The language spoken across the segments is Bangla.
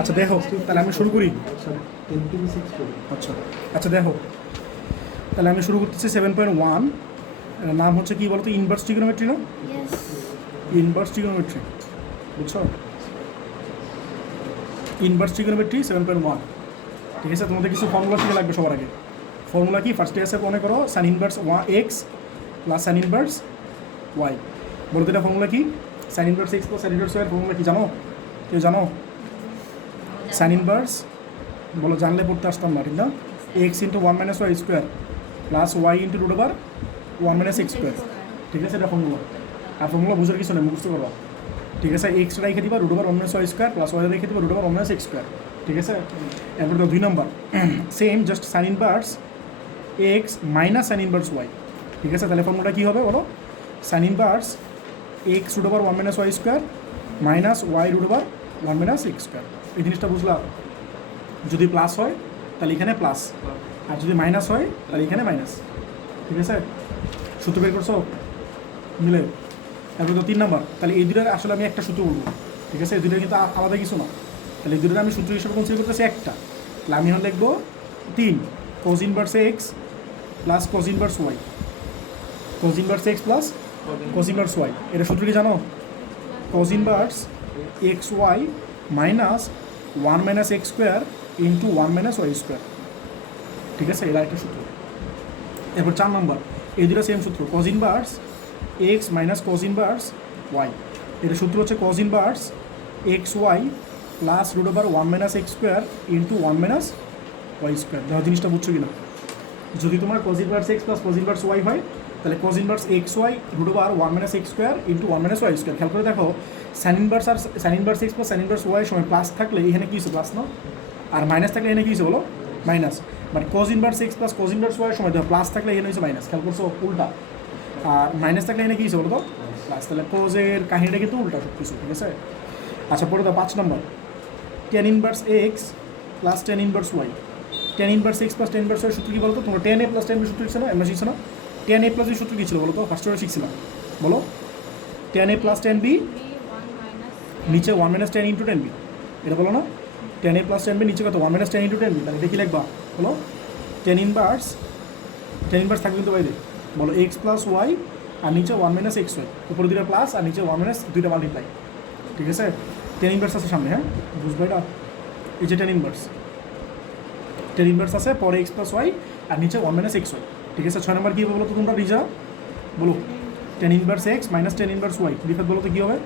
আচ্ছা দেখো, তাহলে আমি শুরু করি। আচ্ছা আচ্ছা দেখো, তাহলে আমি শুরু করতেছি 7.1। নাম হচ্ছে কি বলতো, ইনভার্স ট্রিগোনোমেট্রি না? ইনভার্স ট্রিগোনোমেট্রি, বুঝছো? Inverse trigonometry 7.1। ঠিক আছে, তোমাদের কিছু ফর্মুলা শিখে লাগবে সবার আগে। ফর্মুলা কি? ফার্স্টে আছে মনে করো sine inverse x plus sine inverse y. বলতে এটা ফর্মুলা কি? Sine inverse x plus sine inverse y formula কি জানো? কেউ জানো? সাইন ইনভার্স বলো, জানলে পড়তে আসতাম না, ঠিক না? X into one minus y square plus y into root over one minus x square. ঠিক আছে, এটা ফর্মুলা। আর ফর্মুলা বুঝার কিছু নেই, মুখস্থ করবা। ঠিক আছে, এক্স রেখে দিবা root over one minus y square plus y রেখে দিবা root over one minus x square. ঠিক আছে, এরপর তো 2 নম্বর same just sine inverse x minus sine inverse y. ঠিক আছে, তাহলে ফর্মুলাটা কী হবে বলো? Sine inverse x root over one minus y square minus y root over one minus x square. এই জিনিসটা বুঝলাম। যদি প্লাস হয় তাহলে এখানে প্লাস, আর যদি মাইনাস হয় তাহলে এখানে মাইনাস। ঠিক আছে, সূত্র বের করছো? মিলে। তারপরে তো 3 নম্বর, তাহলে এই দুটোর আসলে আমি একটা সূত্র বলবো। ঠিক আছে, এই দুটোর কিন্তু আলাদা কিছু না। তাহলে এই দুটোর আমি সূত্র হিসেবে কনসিডার করতেছি একটা। তাহলে আমি হলে লিখবো 3 cos inverse x plus cos inverse y. Cos inverse x plus cos inverse y, এটা সূত্র কি জানো? Cos inverse x y minus one minus x square into one minus y square. ঠিক আছে, এটা একটা সূত্র। এরপর 4 নম্বর, এই দুটো সেম সূত্র, cos inverse x minus cos inverse y. এটা সূত্র হচ্ছে cos inverse x y plus root over one minus x square into one minus y square. দেখো জিনিসটা বুঝছো কিনা? যদি তোমার cos inverse x plus cos inverse y হয়, তাহলে cos inverse x y root over one minus x square into one minus y square. খেয়াল করে দেখো, সাইন ইনভার্স আর sine inverse x plus sine inverse y সময় প্লাস থাকলে এখানে কী হচ্ছে? প্লাস না? আর মাইনাস থাকলে এখানে কী হচ্ছে বলো? Minus. But cos inverse x plus cos inverse y সময় দেখো প্লাস থাকলে এখানে হচ্ছে মাইনাস। খেয়াল করছো? উল্টা। আর মাইনাস থাকলে এখানে কী হচ্ছে বলো তো? প্লাস। তাহলে কোজের কাহিনীটা কিন্তু উল্টা সব কিছু। ঠিক আছে, আচ্ছা পরে দাও 5 নম্বর, tan inverse x plus tan inverse y. Tan inverse x plus tan inverse y সূত্র কী বলো তো? তোমরা 10a প্লাস 10b সূত্র শিখছো না? আমরা শিখছো না? 10a প্লাস বি সূত্র কী ছিল বলো তো? ফার্স্ট ইয়ারে শিখছিলাম, বলো। 10a প্লাস 10b নিচে 1 মাইনাস 10 ইন্টু 10b, এটা বলো না? 10a প্লাস 10b নিচে কত? 1 মাইনাস 10 ইন্টু 10b। তাহলে এটা কী লিখবা বলো? 10 ইনভার্স থাকবে কিন্তু বাইরে, বলো এক্স প্লাস ওয়াই আর নিচে 1 মাইনাস এক্স ওয়াই, উপরে দুটো প্লাস আর নিচে 1 মাইনাস দুইটা মাল্টিপ্লাই। ঠিক আছে, 10 ইনভার্স আছে সামনে, হ্যাঁ বুঝবো এটা। এই যে 10 ইনভার্স আছে, পরে এক্স প্লাস ওয়াই আর নিচে 1 মাইনাস এক্স ওয়াই। ঠিক আছে, 6 নম্বর কী হবে বলো তো তোমরা নিজেরা? বলো 10 inverse x minus 10 inverse y. বিপদ বলো তো কী হবে?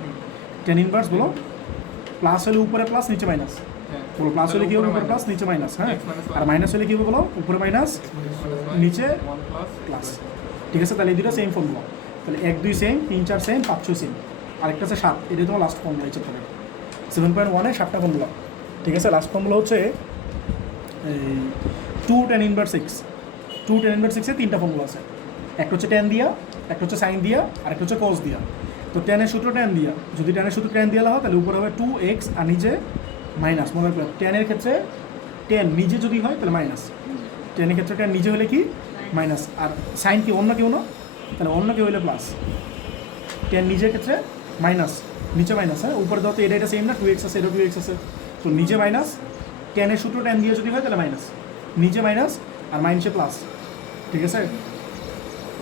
10 ইনভার্স বলো, প্লাস হলে উপরে প্লাস নিচে মাইনাস। বলো প্লাস হলে কী হবে? উপরে প্লাস নিচে মাইনাস, হ্যাঁ। আর মাইনাস হলে কী হবে বলো? উপরে মাইনাস নিচে প্লাস। ঠিক আছে, তাহলে এই দুটো সেম ফর্মুলা। তাহলে 1 2 সেম, 3 4 সেম, 5 6 সেম, আরেকটা আছে 7। এটাই তোমার লাস্ট ফর্মুলা এই চ্যাপ্টারের 7.1-এ 7টা ফর্মুলা। ঠিক আছে, লাস্ট ফর্মুলা হচ্ছে এই 2 tan inverse x. 2 tan inverse এক্সে 3টা ফর্মুলা আছে। একটা হচ্ছে ট্যান দিয়া, একটা হচ্ছে সাইন দিয়া, আর একটা হচ্ছে কস দিয়া। তো ট্যানের সূত্র ট্যান দিয়া, যদি ট্যানের সূত্র ট্যান দিয়া হয় তাহলে উপরে হবে 2x আর নিচে মাইনাস। মনে রাখবে ট্যানের ক্ষেত্রে ট্যান নিজে যদি হয় তাহলে মাইনাস, ট্যানের ক্ষেত্রে ট্যান নিজে হলে কি? মাইনাস। আর সাইন কি অন্য কেউ না? তাহলে অন্য কেউ হলে প্লাস। ট্যান নিজের ক্ষেত্রে মাইনাস, নিচে মাইনাস, হ্যাঁ। উপরে দাও তো এটা সেম না, 2x আছে, এটা 2x আছে, তো নিজে মাইনাস। ট্যানের সূত্র ট্যান দিয়ে যদি হয় তাহলে মাইনাস, নিচে মাইনাস আর মাইনাসে প্লাস। ঠিক আছে,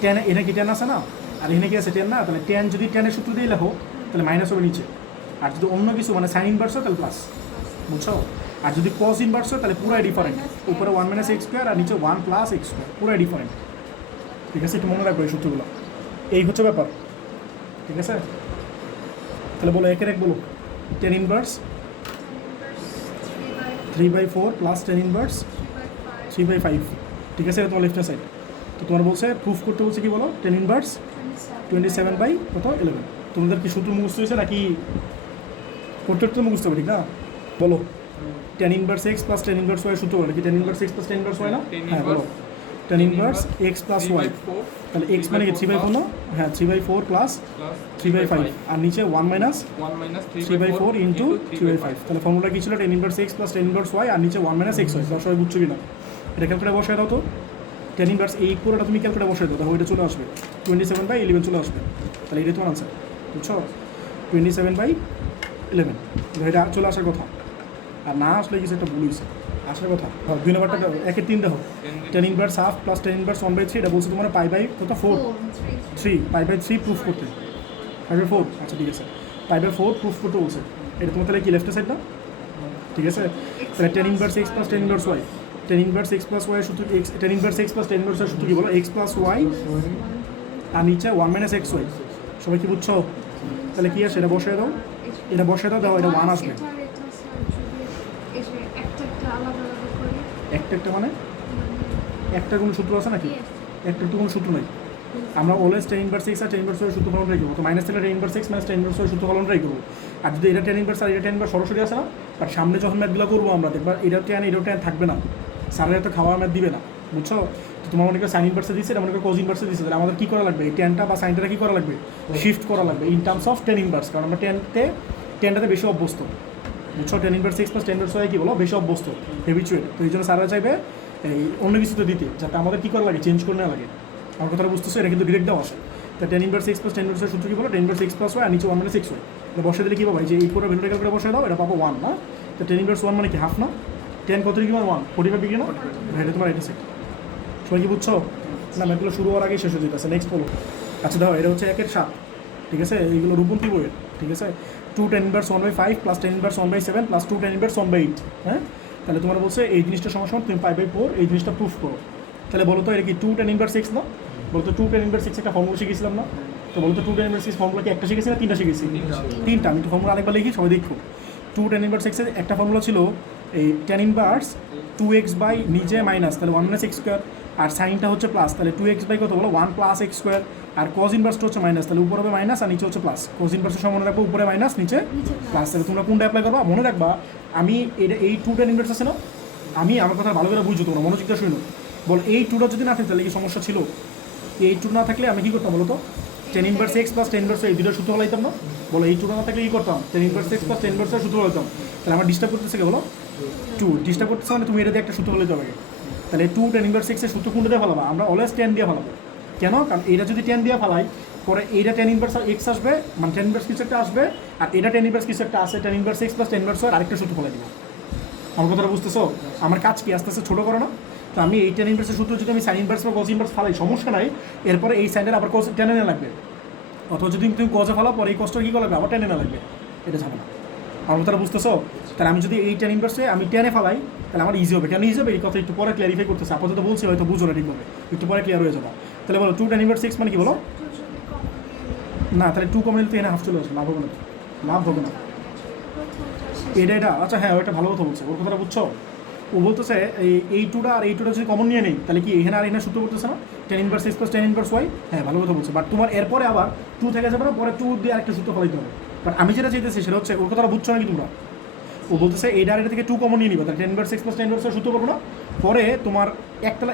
ট্যান এটা কি ট্যান আছে না? আর এখানে কি আছে? ট্যান না? তাহলে ট্যান যদি ট্যানের সূত্র দিয়ে লেখো তাহলে মাইনাস হবে নিচে, আর যদি অন্য কিছু মানে সাইন ইনভার্স হয় তাহলে প্লাস, বুঝছো? আর যদি কস ইনভার্স হয় তাহলে পুরাই ডিফারেন্ট, উপরে 1 মাইনাস এক্স স্কোয়ার আর নিচে 1 প্লাস এক্স স্কোয়ার, পুরাই ডিফারেন্ট। ঠিক আছে, একটু মনে রাখবো এই সূত্রগুলো। এই হচ্ছে ব্যাপার। ঠিক আছে, তাহলে বলো একের এক বলো। Tan inverse 3/4 plus tan inverse 3/5। ঠিক আছে, এটা তোমার লেফট সাইড। তো তোমার বলছে প্রুফ করতে বলছে কি বলো? Tan inverse 27/11। তোমাদের কি সূত্র মুখস্থ হয়েছে নাকি করতে করতে মুখস্থ হবে? ঠিক না, বলো। Tan inverse x plus tan inverse y সূত্র বলো কি? Tan inverse x plus tan inverse y না? হ্যাঁ বলো, tan inverse x plus y. তাহলে এক্স মানে কি? 3/4 না? হ্যাঁ 3/4 প্লাস 3/5 আর নিচে 1 মাইনাস 3/4 ইন্টু 3/5। তাহলে ফর্মুলা কী ছিল? Tan inverse x plus tan inverse y আর নিচে 1 মাইনাস এক্স ওয়াই। তার সবাই বুঝছো কিনা? এটা ক্যালকুলেটার বসায় দাও তো। টেন ইনভার্স এই পুরোটা তুমি ক্যালকুলেটার বসায় দাও, তাহলে ওইটা চলে আসবে 27/11 চলে আসবে। তাহলে এটা তোমার আনসার, বুঝছো? 27/11 এটা চলে আসার কথা। আর না আসলে কিছু একটা ভুল হয়েছে আসার কথা। দুই নম্বরটা একের তিন দেখো, ten inverse half plus tan inverse 1/3, এটা বলছে তোমার পাই বাই কত 4 3 পাই বাই 3 প্রুফ করতে, পাই বাই 4, আচ্ছা ঠিক আছে, পাই বাই 4 প্রুফ করতে বলছে। এটা তোমার তাহলে কি লেফটের সাইড না, ঠিক আছে। তাহলে tan inverse x plus tan inverse y, tan inverse x plus y সূত্র x, tan inverse x plus tan inverse y সূত্র কি বলো, এক্স প্লাস ওয়াই আর নিচে 1 মাইনাস এক্স ওয়াই। সবাই কি বুঝছো? তাহলে কি আছে, এটা বসিয়ে দাও, এটা বসিয়ে দাও, এটা 1 আসবে। একটা মানে একটা কোনো সূত্র আছে নাকি? একটা তো কোনো সূত্র নাই। আমরা অলওয়েজ টেন ইনভার্স এক্স আর টেন ইনভার্স ওয়াই সূত্র ফলন রাখবো, তো মাইনাস থেকে tan inverse x minus tan inverse y সূত্র ফলন রাখবো। আর যদি এটা টেন ইনভার্স আর এটা টেন ইনভার্স সরাসরি আসে না, বাট সামনে যখন ম্যাথগুলো করবো আমরা দেখবা এটা টেন এটাও টেন থাকবে না, স্যারের তো খাওয়ার ম্যাথ দিবে না, বুঝছো? তো তোমার মনে করো সাইন ইনভার্সে দিচ্ছে, এটা মনে করো কোজ ইনভার্সে দিচ্ছে, তাহলে আমাদের কী করা লাগবে, এই টেনটা বা সাইনটা কী করা লাগবে, শিফট করা লাগবে in terms of tan inverse, কারণ আমরা টেনটাতে বেশি অভ্যস্ত, বুঝছো? Tan inverse x plus tan inverse y কী বলো, বেশি অভ্যস্ত, হ্যাবিচুয়েট। তো এই জন্য স্যাররা চাইবে এই অন্য কিছুতে দিতে, যাতে আমাদের কী করা লাগে, চেঞ্জ করে নেওয়া লাগে। আমার কথাটা বুঝতেছো? এটা কিন্তু ডিরেক্ট দেওয়া আসে। তা tan inverse x plus tan inverse সূত্র কী বলো, tan inverse x plus y আর নিচে 1 মাইনাস এক্স ওয়াই। এটা বসে দিলে কী পাবো, এই যে এই পুরো ভ্যালুটা করে বসে দাও, এটা পাবো 1 না? তো টেন ইনভার্স 1 মানে কি হাফ না? 10 কত ডিগ্রি মানে 1 45 ডিগ্রি না? এটা তোমার এটা সেট। সবাই কি বুঝছো? না ম্যাথগুলো শুরু হওয়ার আগেই শেষ হয়ে যেতেছে। নেক্সট বলো। আচ্ছা দেখো, এটা হচ্ছে 1/7, ঠিক আছে, এইগুলো রূপন্তী বইয়ের, ঠিক আছে। 2 10 inverse 1/5 plus 10 inverse 1/7 plus 2 10 inverse 1/8, হ্যাঁ? তাহলে তোমার বলছে এই জিনিসটা সমান তুমি পাই বাই 4 এই জিনিসটা প্রুফ করো। তাহলে বলো তো এটা কি 2 10 ইনভার্স এক্স না? বলতো 2 10 ইনভার্স এক্স একটা ফর্মুলা শিখেছিলাম না? তো বলতো 2 10 ইনভার্স এক্স ফর্মুলা কি একটা শিখেছি না তিনটা শিখেছি? তিনটা। আমি তো ফর্মুলা আরেকবার লিখি, সবাই দেখো। 2 10 ইনভার্স এক্সের একটা ফর্মুলা ছিল এই 10 ইনভার্স 2x বাই নিচে মাইনাস, তাহলে 1 মাইনাস এক্স স্কোয়ার, আর সাইনটা হচ্ছে প্লাস, তাহলে 2x বাই কত বলো 1 প্লাস এক্স স্কোয়ার, আর কজ ইনভার্সটা হচ্ছে মাইনাস, তাহলে উপরে হবে মাইনাস আর নিচে হচ্ছে প্লাস। কজ ইনভার্সের সময় মনে রাখবো উপরে মাইনাস নিচে প্লাস। তাহলে তোমরা কোনটা অ্যাপ্লাই করবা মনে রাখবা, আমি এটা এই 2 10 ইনভার্স আছে না, আমি আমার কথা ভালো করে বুঝছো তোমরা, মনোযোগটা শুনো। বল এই 2টা যদি না থাকে তাহলে কি সমস্যা ছিল? এই 2 না থাকলে আমি কী করতাম বলো তো, 10 ইনভার্স এক্স প্লাস 10 ইনভার্স এই দুটো সূত্র ফলাইতাম না? বলো এই 2টা না থাকলে কী করতাম, 10 ইনভার্স এক্স প্লাস 10 ইনভার্স সূত্র ফলাইতাম। তাহলে আমার ডিস্টার্ব করতেছে কে বলো, 2 ডিস্টার্ব করতেছে, মানে তুমি এটা দিয়ে একটা সূত্র ফলাইতে হবে। তাহলে 2 10 ইনভার্স এক্সের সূত্র কোনটা দিয়ে ফেলাবা, আমরা অলওয়েজ 10 দিয়ে ফেলাবো। কেন? কারণ এটা যদি 10 দিয়ে ফেলাই পরে এইটা 10 ইনভার্স এক্স আসবে, মানে 10 ইনভার্স কিছু একটা আসবে, আর এটা 10 ইনভার্স কিছু একটা আসে, 10 ইনভার্স এক্স প্লাস 10 ইনভার্স আরেকটা সূত্র ফলাই দিব। আমার কথাটা বুঝতেছো? আমার কাজ কি আস্তে আস্তে ছোটো করো না? তো আমি এই 10 ইনভার্সের সূত্র যদি আমি সাইন ইনভার্স বা কজ ইনভার্স ফালাই সমস্যা নাই, এরপরে এই সাইনের আবার কজ টেনে না লাগবে, অথবা যদি তুমি কজে ফালাও পরে এই কজটা কী করে লাগবে, আবার টেনে না লাগবে, এটা জানো না। আমার কথাটা বুঝতেছো? তাহলে আমি যদি এই 10 ইনভার্সে আমি টেনে ফালাই তাহলে আমার ইজি হবে। কেন ইজি হবে এই কথা একটু পরে ক্লিয়ারিফাই করতেছে, আপাতত বলছি হয়তো বুঝো না ঠিকভাবে, একটু পরে ক্লিয়ার হয়ে যাবে। তাহলে বলো 2 10 ইনভার্স এক্স মানে কি বলো না, তাহলে 2 কমন তো এখানে হাফ চলে আসবে, লাভ হবে না, লাভ হবে না এটা। আচ্ছা হ্যাঁ, ওইটা ভালো কথা বলছে, ওর কথাটা বুঝছো? ও বলতেছে এই 2টা আর এই 2টা যদি কমন নিয়ে নেই তাহলে কি এখানে আর এখানে সূত্র করতেছে না 10 inverse x plus 10 inverse y. হ্যাঁ ভালো কথা বলছে, বাট তোমার এরপরে আবার 2 থেকে যাবে না, পরে 2 দিয়ে আরেকটা সূত্র ফলাইতে হবে। বাট আমি যেটা চাইতেছি সেটা হচ্ছে ওর কথাটা বুঝছো নাকি তোমরা? ও বলতেছে এই ডাইরেক্ট থেকে 2 কমন নিয়ে নিবা, তাহলে 10 ইনভার্স এক্স প্লাস 10 ইনভার্স সূত্র করবো না, পরে তোমার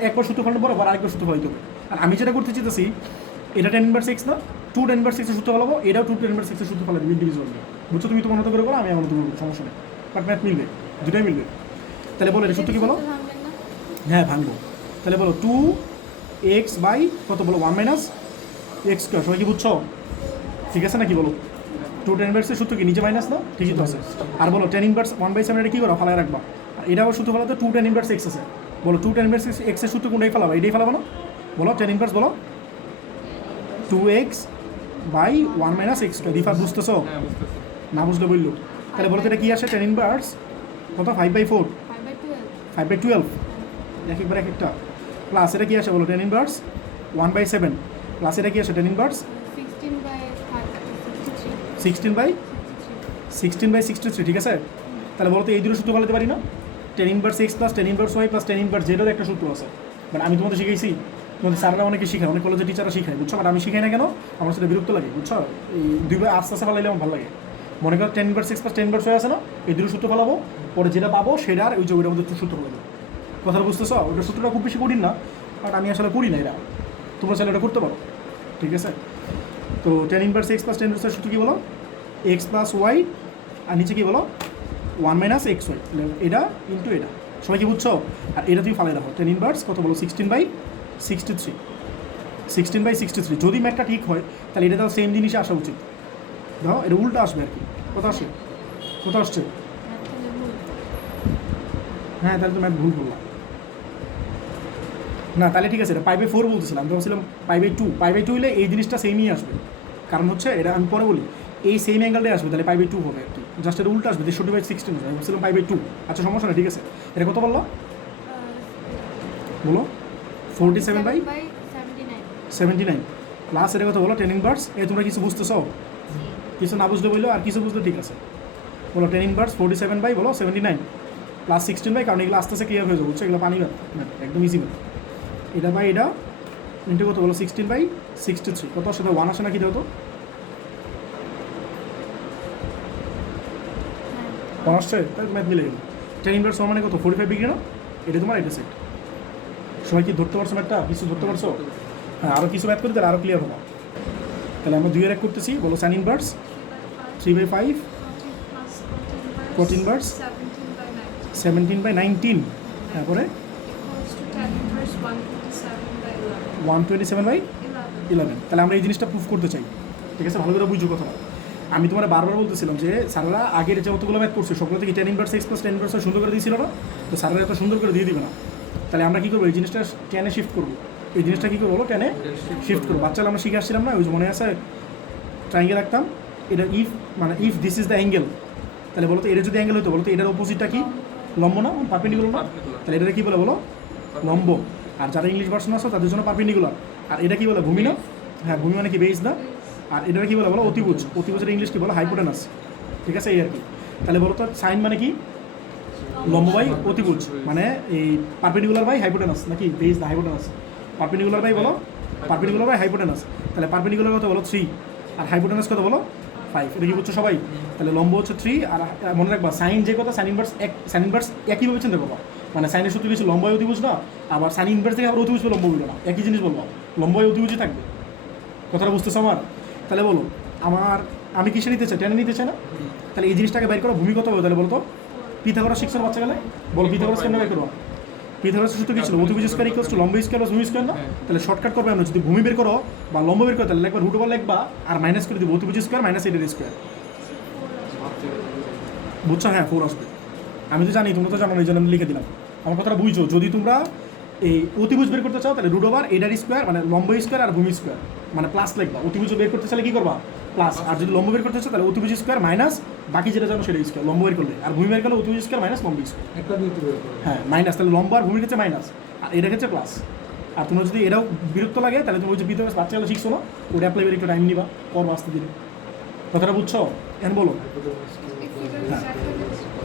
একবার সূত্র ফলানোর পরে আবার আরেকবার সূত্র ফলাইতে হবে। আর আমি যেটা করতে চাইতেছি এটা 10 ইনভার্স এক্স না, 2 10 ইনভার্স এক্সের সূত্র ফলাবো, এটাও 2 10 ইনভার্স এক্সের সূত্র ফলাই দেবো ইন্ডিভিজুয়ালি। বুঝছো? তুমি তোমার মতো করে বলো, আমি আমার মতো করবো, সমস্যা নেই, বাট ম্যাথ মিলবে, দুটাই মিলবে। তাহলে বলো এটা সূত্র কি বলো? হ্যাঁ ভাঙবো। তাহলে বলো 2x বাই কত বলো 1 মাইনাস এক্স স্কোয়ার। সবাই কি বুঝছো? ঠিক আছে নাকি বলো? 2 10 ইনভার্সের সূত্র কি নিচে মাইনাস না? ঠিকই তো আছে। আর বলো 10 ইনভার্স 1/7 এটা কী করো, ফালাই রাখবা। আর এটা আবার সূত্র ফেলাতে 2 10 ইনভার্স এক্স আছে। বলো 2 10 ইনভার্স এক্সের সূত্র কোনটাই ফেলাবা, এটাই ফেলাবো না? বলো 10 ইনভার্স বলো 2x by 1 minus x square. Differ বুঝতেছো? না বুঝলে বললো। তাহলে বলো তো এটা কী আসে, 10 ইনভার্স কত 5/4 5/12 একবার এক একটা, প্লাস এটা কি আসে বলো 10 ইনভার্স 1/7 প্লাস এটা কি আসে 10 ইনভার্স 16/63, ঠিক আছে? তাহলে বলো তো এই দুটো সূত্র বলাতে পারি না? 10 inverse x plus 10 inverse y plus 10 inverse জেডের একটা সূত্র আছে, বাট আমি তোমাদের শিখাইছি, তোমাদের স্যাররা অনেকে শিখায়, অনেক কলেজের টিচাররা শিখায়, বুঝছো? বাট আমি শিখাই না কেন, আমার সাথে বিরক্ত লাগে, বুঝছো? এই দুইবার আস্তে আস্তে ফেলাইলে আমার ভালো লাগে। মনে করো 10 inverse x plus 10 inverse y আছে না, এই দুটো সূত্র ফেলাবো, পরে যেটা পাবো সেটা আর ওই যে ওইটার মধ্যে সূত্র ফেলাবো। কথা বুঝতেছো? ওটা সূত্রটা খুব বেশি কঠিন না, বাট আমি আসলে করি না, এরা তোমরা চাইলে এটা করতে পারো, ঠিক আছে? তো 10 ইনভার্স এক্স প্লাস 10 ইনভার্সের সূত্র কী বলো, এক্স প্লাস ওয়াই আর নিচে কী বলো 1 মাইনাস এক্স ওয়াই, এটা ইন্টু এটা। সবাই কি বুঝছো? আর এটা তুমি ফালাই রাখো 10 ইনভার্স কত বলো 16/63 যদি ম্যাথটা ঠিক হয় তাহলে এটা তাও সেম জিনিসে আসা উচিত। দেখো এটা উল্টো আসবে আর কি, কোথাও আসছে, কোথাও আসছে হ্যাঁ তাহলে তো ম্যাথ ভুল করলাম। না তাহলে ঠিক আছে, এটা π/4 বলতেছিলাম, তো বলছিলাম π/2। π/2 হলে এই জিনিসটা সেমই আসবে, কারণ হচ্ছে এটা আমি পরে বলি এই সেম অ্যাঙ্গেলটাই আসবে, তাহলে π/2 হবে আর কি, জাস্ট এটা উল্টা আসবে 63/16 হবে। আমি বলছিলাম π/2। আচ্ছা সমস্যা না, ঠিক আছে। এটা কত বললো বলো? 47/79 প্লাস এটা কত বলো 10 ইনভার্স। তোমরা কিছু বুঝতেছো? কিছু না বুঝলে বললো, আর কিছু বুঝলে ঠিক আছে বলো। 10 ইনভার্স 47 বলো 79 প্লাস 16 কারণ এগুলো আস্তে আস্তে ক্লিয়ার হয়ে যাবে, বুঝছো? এগুলো পানি ব্যাপার একদম ইজি ব্যাপার। এটা বাই এটা ইন্টু কত বলো 16/63 কত আসে? 1 আসে নাকি দেও তো? 1 আসছে, তাই ম্যাথ মিলে গেল। 10 ইনভার্স মানে কত? 45 ডিগ্রি না? এটা তোমার এটা সেট। সবাই কি ধরতে পারছো ম্যাথটা? কিছু ধরতে পারছো? হ্যাঁ আরও কিছু ম্যাথ করি তাহলে আরও ক্লিয়ার হবো। তাহলে আমরা 2 এর 1 করতেছি, বলো সাইন ইনভার্স 3/5 cot ইনভার্স 17/19 তারপরে 127/11। তাহলে আমরা এই জিনিসটা প্রুফ করতে চাই, ঠিক আছে? ভালো করে বুঝো কথাটা। আমি তোমার বারবার বলতেছিলাম যে স্যাররা আগের যে যতগুলো ম্যাথ করছে সবগুলো থেকে 10 ইনভার্স x + 10 ইনভার্স সুন্দর করে দিয়েছিল না? তো স্যাররা এত সুন্দর করে দিয়ে দিবে না। তাহলে আমরা কী করবো? এই জিনিসটা 10-এ শিফট করবো। এই জিনিসটা কী করবো? 10-এ শিফট করবো। বাচ্চারা আমরা শিখে আসছিলাম না, ওই যে মনে আছে ট্রাইঙ্গেল রাখতাম, এটা ইফ মানে if this is the angle, তাহলে বলো তো এটা যদি অ্যাঙ্গেল হতো বলো তো এটার অপোজিটটা কি? লম্ব না? পারপেন্ডিকুলার না? তাহলে এটা কী বলে বলো? লম্ব। আর যারা ইংলিশ ভার্সন আছে তাদের জন্য পারপেন্ডিকুলার। আর এটা কি বলে? ভূমি না? হ্যাঁ ভূমি মানে কি? বেস না? আর এটা কি বলে বলো? অতিভুজ। অতিভুজের ইংলিশ কি বলো? হাইপোটেনাস, ঠিক আছে? এই আর কি। তাহলে বলো তো সাইন মানে কি? লম্ব বাই অতিভুজ, মানে এই পারপেন্ডিকুলার বাই হাইপোটেনাস, নাকি বেস না হাইপোটেনাস? পারপেন্ডিকুলার বাই বলো পারপেন্ডিকুলার বাই হাইপোটেনাস। তাহলে পারপেন্ডিকুলার কত বলো? 3। আর হাইপোটেনাস কত বলো? 5। এটা কি বুঝছো সবাই? তাহলে লম্ব হচ্ছে 3, আর মনে রাখবা সাইন যে কথা সাইন ইনভার্স একইভাবে চিন্তা করবা। মানে সাইনের সূত্র কিছু লম্বায় অতিভুজ না, আবার সাইন ইনভার্স থেকে আবার অতিভুজ লম্ব বলবো না, একই জিনিস বলবো, লম্বায় অতিভুজই থাকবে। কথাটা বুঝতেছো আমার? তাহলে বলো আমি কিসে নিতে চাই? 10-এ নিতে চাই না? তাহলে এই জিনিসটাকে বের করো, ভূমি কত হবে তাহলে বলো তো? পিথাগোরাস শিখছো বাচ্চা গেলে? বলো পিথাগোরাস কেন বের করো? পিথাগোরাসের সূত্র কি ছিল? অতিভুজ স্কয়ার ইকুয়ালস টু লম্ব স্কয়ার প্লাস ভূমি স্কয়ার না? তাহলে শর্টকাট করবে আমরা, যদি ভূমি বের করো বা লম্ব বের করো তাহলে একবার √/, লিখবা আর মাইনাস করে দিব অতিভুজ স্কয়ার মাইনাস এটার স্কয়ার। বুঝছো? হ্যাঁ 4 আসবে। আমি তো জানি, তোমরা তো জানো, এই জন্য আমি লিখে দিলাম। আমার কথাটা বুঝছো? যদি তোমরা এই অতিভুজ বের করতে চাও তাহলে √/, এটার স্কয়ার মানে লম্ব স্কয়ার আর ভূমি স্কয়ার, মানে প্লাস লিখবা। অতিভুজ বের করতে চাইলে কী করবা? প্লাস। আর যদি লম্ব বের করতে চাও তাহলে অতিভুজ স্কয়ার মাইনাস বাকি যেটা জানো সেটা স্কয়ার, লম্ব বের করলে। আর ভূমি বের করলে অতিভুজ স্কয়ার মাইনাস লম্ব স্কয়ার। হ্যাঁ মাইনাস, তাহলে লম্ব আর ভূমির ক্ষেত্রে মাইনাস, আর এটা ক্ষেত্রে প্লাস। আর তোমরা যদি এটাও বিরক্ত লাগে তাহলে তুমি ওই যে পিথাগোরাস বাচ্চাগুলো শিখছো না, ওটা অ্যাপ্লাই করে একটু টাইম নিবা, পর আসতে দিলে। কথাটা বুঝছো? এখন বলো।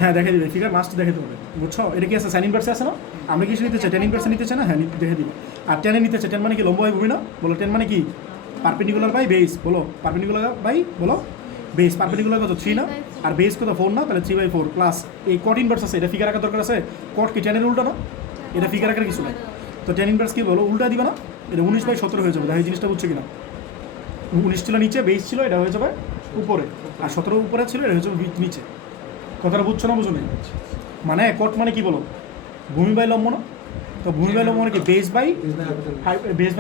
হ্যাঁ দেখে দিবে, ফিগার মাস্ট দেখে দেবে, বুঝছো? এটা কি আছে? সাইন ইনভার্সে আছে না? আমরা কিছু নিতে চাই 10 ইনভার্সে নিতে চাই না? হ্যাঁ দেখে দিবে। আর 10-এ নিতে চাই, 10 মানে কি? লম্ব বাই ভূমি না? বলো 10 মানে কি? Perpendicular by base. বলো পারপেন্ডিকুলার বাই বলো বেস। পারপেন্ডিকুলার কত? 3 না? আর বেস কত? 4 না? তাহলে 3/4 প্লাস এই কট ইনভার্স আছে, এটা ফিগার আঁকার দরকার আছে। কট কি 10-এর উল্টা না? এটা ফিগার আঁকার কিছু নাই। তো 10 ইনভার্স কি বলো? উল্টা দিবে না? এটা 19/17 হয়ে যাবে। দেখো এই জিনিসটা বুঝছো কিনা? 19 ছিল নিচে, বেস ছিল, এটা হয়ে যাবে উপরে, আর 17 উপরে ছিল, এটা হয়ে যাবে নিচে। কথাটা বুঝছো না বুঝো নেই? মানে কট মানে কি বলো? ভূমি বাই লম্ব না? তো ভূমি বাই লম্ব মানে কি? বেস বাই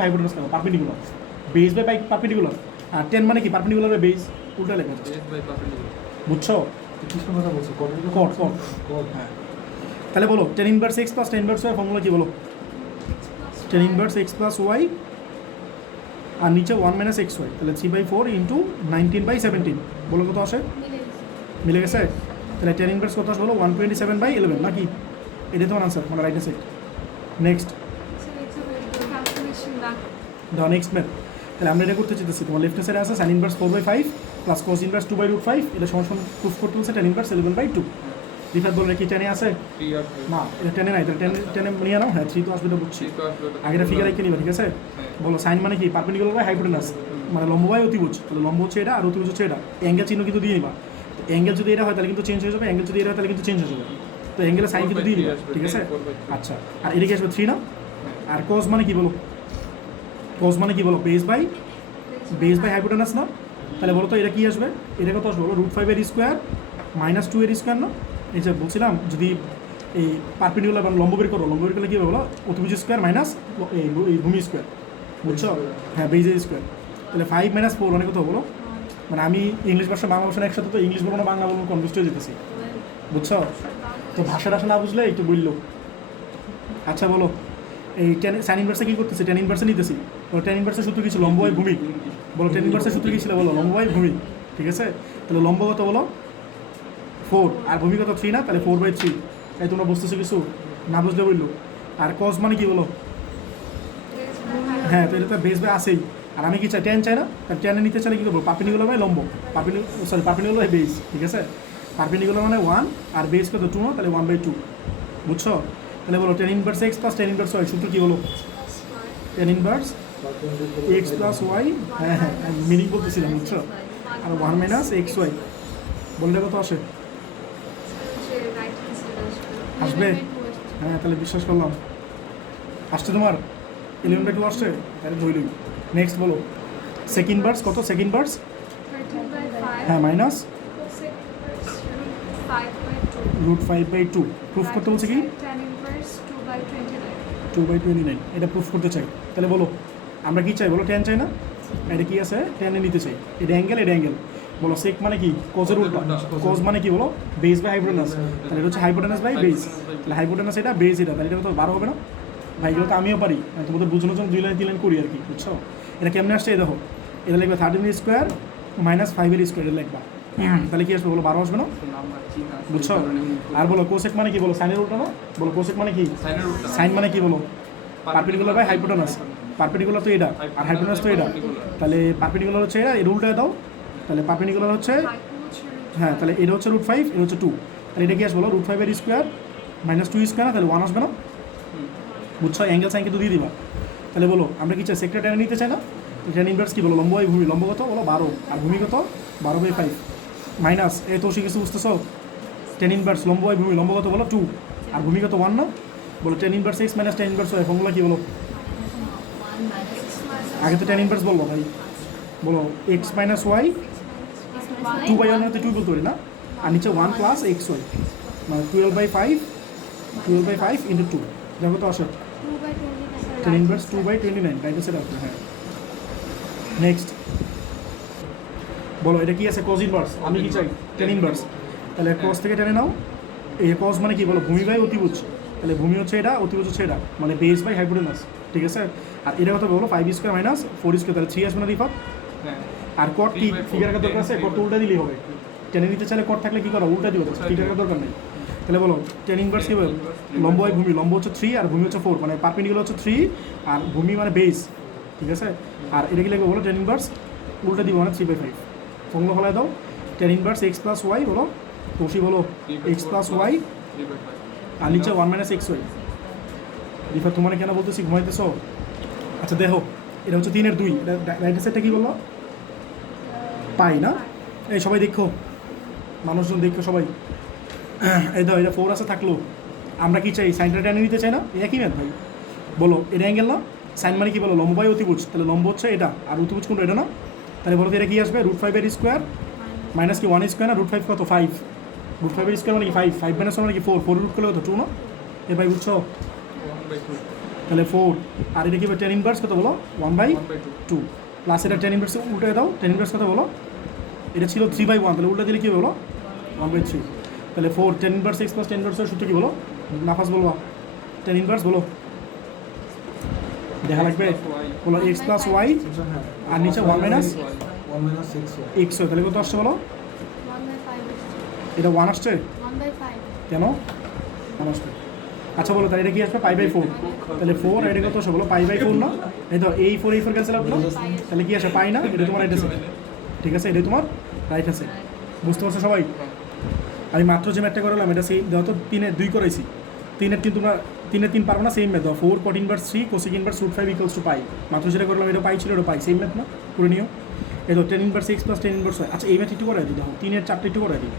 হাইপোটেনাস, কেন পারপেন্ডিকুলার, বেস বাই পারপেন্ডিকুলার। আর 10 মানে কি? পারপেন্ডিকুলার বাই বেস, উল্টা লেখা আছে। বুঝছো? কট হ্যাঁ। তাহলে বলো 10 inverse x + 10 inverse y formula কি বলো? 10 ইনভার্স x + y আর নিচে 1 - xy, তাহলে 3/4 × 19/17 বলো কত আসে? মিলে গেছে? তাহলে 10 ইনভার্স কত আসবে বলো? 127/11 নাকি? এটা তোমার আনসার, মানে রাইট সাইড। নেক্সট দাও নেক্সট ম্যাথ। তাহলে আমরা এটা করতে চাইতেছি, তোমার লেফট সাইডে আছে sign inverse 4/5 plus cos inverse 2/√5, এটা সমান প্রুফ করতে বলছে 10 ইনভার্স 11/2। রিফাত বললে কি 10-এ আছে? না এটা 10-এ নাই, তাহলে 10-এ নিয়ে নাও। হ্যাঁ 3 তো আসবে, তো বুঝছি। আগেটা ফিগার রেখে নিবা, ঠিক আছে? বলো সাইন মানে কি? পারপেন্ডিকুলার বাই হাইপোটেনাস, মানে লম্ব বাই অতিভুজ। তাহলে লম্ব হচ্ছে এটা আর অতিভুজ হচ্ছে এটা। অ্যাঙ্গেল চিহ্ন কিন্তু দিয়ে নিবা। অ্যাঙ্গেল যদি এটা হয় তাহলে কিন্তু চেঞ্জ হয়ে যাবে, অ্যাঙ্গেল যদি এটা হয় তাহলে কিন্তু চেঞ্জ হয়ে যাবে। তো অ্যাঙ্গেলের সাইন কিন্তু দিয়ে নিবা, ঠিক আছে? আচ্ছা, আর এটা কি আসবে 3 না? আর কস মানে কি বলো? কস মানে কি বলো? বেস বাই হাইপোটেনাস না? তাহলে বলো তো এটা কি আসবে? এটা কত আসবে বলো? √5 - 2 না? এই যে বলছিলাম যদি এই পারপেন্ডিকুলার বা লম্ব বের করলে কী হবে বলো? অতিভুজ স্কোয়ার মাইনাস এই ভূমি স্কোয়ার, বুঝছো? হ্যাঁ বেজের স্কোয়ার। তাহলে 5 - 4 অনেক কত বলো? মানে আমি ইংলিশ ভাষা বাংলা ভাষা একসাথে, তো ইংলিশ বলবো না বাংলা বলবো, কনফিউজ হয়ে যেতেছি, বুঝছো? তো ভাষা টাষা না বুঝলে একটু বললো। আচ্ছা বলো, এই সাইন ইনভার্সে কী করতেছে? টেন ইনভার্সে নিতেছি। বলো টেন ইনভার্সের সূত্র কী ছিল? লম্ব বাই ভূমি। বলো টেন ইনভার্সের সূত্র কী ছিল? বলো লম্ব বাই ভূমি। ঠিক আছে, তাহলে লম্ব কত বলো? 4 আর ভূমি কত 3 না? তাহলে 4/3। তাই তোমরা বুঝতেছো কিছু? না বুঝলে বললো। আর কস মানে কি বলো? হ্যাঁ, তো এটা তো বেস বাই আসেই। আর আমি কি চাই? টেন চাই না? তাহলে টেনে নিতে চাইলে কী করবো? পারপেন্ডিকুলার বাই লম্ব। Perpendicular by base. ঠিক আছে, পারপেন্ডিকুলার মানে 1 আর বেস কত 2 না? তাহলে 1/2। বুঝছো? তাহলে বলো tan inverse x plus tan inverse y সূত্র কী বলো? Tan inverse x plus y, হ্যাঁ হ্যাঁ মিনিং বলতেছিলাম। বুঝছো? আর 1 মাইনাস এক্স ওয়াই বললে কত আসে? আসবে? হ্যাঁ, তাহলে বিশ্বাস করলাম। আসছে তোমার 11/2 আসছে, তাহলে ধরলি। নেক্সট বলো সেকেন্ড ভার্স কত? সেকেন্ড ভার্স হ্যাঁ মাইনাস √5/2 প্রুফ করতে বলছে কি? 2/29 এটা প্রুফ করতে চাই। তাহলে বলো আমরা কি চাই? বলো টেন চাই না? এটা কি আছে? টেনে নিতে চাই। এটা অ্যাঙ্গেল, এটা অ্যাঙ্গেল। বলো সেক মানে কি? কোজের উল্টা। কোজ মানে কি বলো? Base by hypotenuse. তাহলে এটা হচ্ছে হাইপোটেনাস বাই বেস। তাহলে হাইপোটেনাস এটা, বেস এটা, তাহলে এটা তো 12 হবে না? ভাই এগুলো তো আমিও পারি, তোমাদের বোঝানোর জন্য 2 লাইন 3 লাইন করি আর কি। বুঝছো? এটা কেমনে আসছে? এই দেখো, এটা লিখবে 13 মাইনাস 5 এটা লিখবা। তাহলে কি আসবে বলো? 12 আসবে না? বুঝছো? আর বলো কোসেক মানে কি? বলো সাইনের উল্টা না? বলো কোসেক মানে কি? সাইন মানে কি? বলো পারপেন্ডিকুলার বাই হাইপোটেনাস। পারপেন্ডিকুলার তো এটা, আর হাইপোটেনাস তো এটা। তাহলে পারপেন্ডিকুলার হচ্ছে এটা, এর উল্টায় দাও। তাহলে পারপেন্ডিকুলার হচ্ছে, হ্যাঁ তাহলে এটা হচ্ছে √5, এটা হচ্ছে 2। তাহলে এটা কি আসবে বলো? √5² মাইনাস 2² না? তাহলে 1 আসবে না? বুঝছো? অ্যাঙ্গেল সাইন কিন্তু দিয়ে দিবা। তাহলে বলো আমরা কি চাই? সেক্টর টেনে নিতে চাই না? টেন ইনভার্স কি বলো? লম্ব বাই ভূমি। লম্ব কত বলো? 12 আর ভূমি কত? 12/5 মাইনাস এই তো কিছু বুঝতেছো? টেন ইনভার্স লম্ব বাই ভূমি। লম্ব কত বলো? 2 আর ভূমি কত 1 না? বলো tan inverse x minus tan inverse y formula কি বলো? আগে তো টেন ইনভার্স বলবো ভাই। বলো এক্স মাইনাস ওয়াই 2/1 হতে 2 বলতে পারি না? আর নিচে 1 প্লাস এক্স ওয়াই মানে 12/5 ইন্টু 2। দেখো তো আসে টেন ইনভার্স 2/29 রাইট আছে ডাক্তার। হ্যাঁ নেক্সট বলো এটা কি আছে? Cos inverse. আমি কি চাই? Ten inverse. তাহলে কজ থেকে টেনে নাও। এই কজ মানে কি বলো? ভূমি বাই অতিভুজ। তাহলে ভূমি হচ্ছে এটা, অতিভুজ হচ্ছে এটা, মানে বেস বাই হাইপোটেনাস। ঠিক আছে, আর এটা কথা বলো 5² মাইনাস 4², তাহলে 3 আসবে না রিফাত? আর কট কি ফিগার রাখার দরকার আছে? কট তো উল্টা দিলেই হবে। টেনে নিতে চাইলে কট থাকলে কী করো? উল্টা দিও, ফিগার রাখার দরকার নেই। তাহলে বলো টেন ইনভার্স কী বল? লম্ব বাই ভূমি। লম্ব হচ্ছে 3 আর ভূমি হচ্ছে 4, মানে পারপেন্ডিকুলার হচ্ছে 3 আর ভূমি মানে বেস। ঠিক আছে, আর এটা কি লিখবে বলো? টেন ইনভার্স উল্টা দিব মানে 3/5। ফর্মুলা ফলাই দাও। Tan inverse x plus y বলো তোষি বলো এক্স প্লাস ওয়াই আর নিচে 1 মাইনাস এক্স ওয়াই। রিফা তোমার কেন বলতেছি? ঘুমাইতেছো? আচ্ছা দেখো, এটা হচ্ছে 3/2। রাইট সাইডটা কী বললো? পাই না? এই সবাই দেখো, মানুষজন দেখো সবাই। এই দাও, এটা 4 আছে থাকলো। আমরা কি চাই? সাইনটা টেনে নিতে চাই না? একই ম্যাথ ভাই। বলো এটা অ্যাঙ্গেল না? সাইন মানে কি বলো? লম্ব বাই অতিভুজ। তাহলে লম্ব হচ্ছে এটা আর অতিভুজ কোনটা? এটা না? তাহলে বলো তো এটা কী আসবে? √5² মাইনাস কি 1² না? √5 কত? 5। √5² মানে কি 5 মাইনাস 1 মানে কি 4 রুট করলে কত? 2 না? এ ভাই বুঝছো? তাহলে 4 আর এটা কি? টেন ইনভার্স কত বলো? 1/2 প্লাস এটা টেন ইনভার্স উল্টে দাও। টেন ইনভার্স কত বলো? এটা ছিল 3/1, তাহলে উল্টা দিলে কী বলো? 1/3। তাহলে 4 tan inverse x plus tan ইনভার্সের সূত্র কী বলো? নাফাস বলবা টেন ইনভার্স বলো, দেখা লাগবে। বলো এক্স প্লাস ওয়াই আর নিচে 1 মাইনাস এক্স ওয়াই। তাহলে কত আসছে বলো? এটা 1 আসছে কেন? 1 আসবে। আচ্ছা বলো তাহলে এটা কি আসবে? π/4। তাহলে 4 এটা কত আসবে বলো? π/4 না? এই তো এই 4 ক্যান্সেল আউট না? তাহলে কি আসে? পাই না? এটা তোমার রাইট আছে। ঠিক আছে, এটাই তোমার রাইট আছে। বুঝতে পারছো সবাই? আমি মাত্র যে ম্যাথটা করালাম এটা সেই দেওয়া তো 3/2 করাইছি। 3/3 তোমরা 3/3 পারবো না? সেম ম্যাথ দাও। 4 cot ইনভার্স 3 কোসেক ইনভার্স √5 = পাই। মাত্র যেটা করলাম এটা পাই ছিল, এটা পাই। সেম ম্যাথ না? করে নিও। এই তো ten inverse x plus tan inverse হয়। আচ্ছা এই ম্যাথ একটু করাই দিই। দেখো 3-এর 4টা একটু করাই দিই।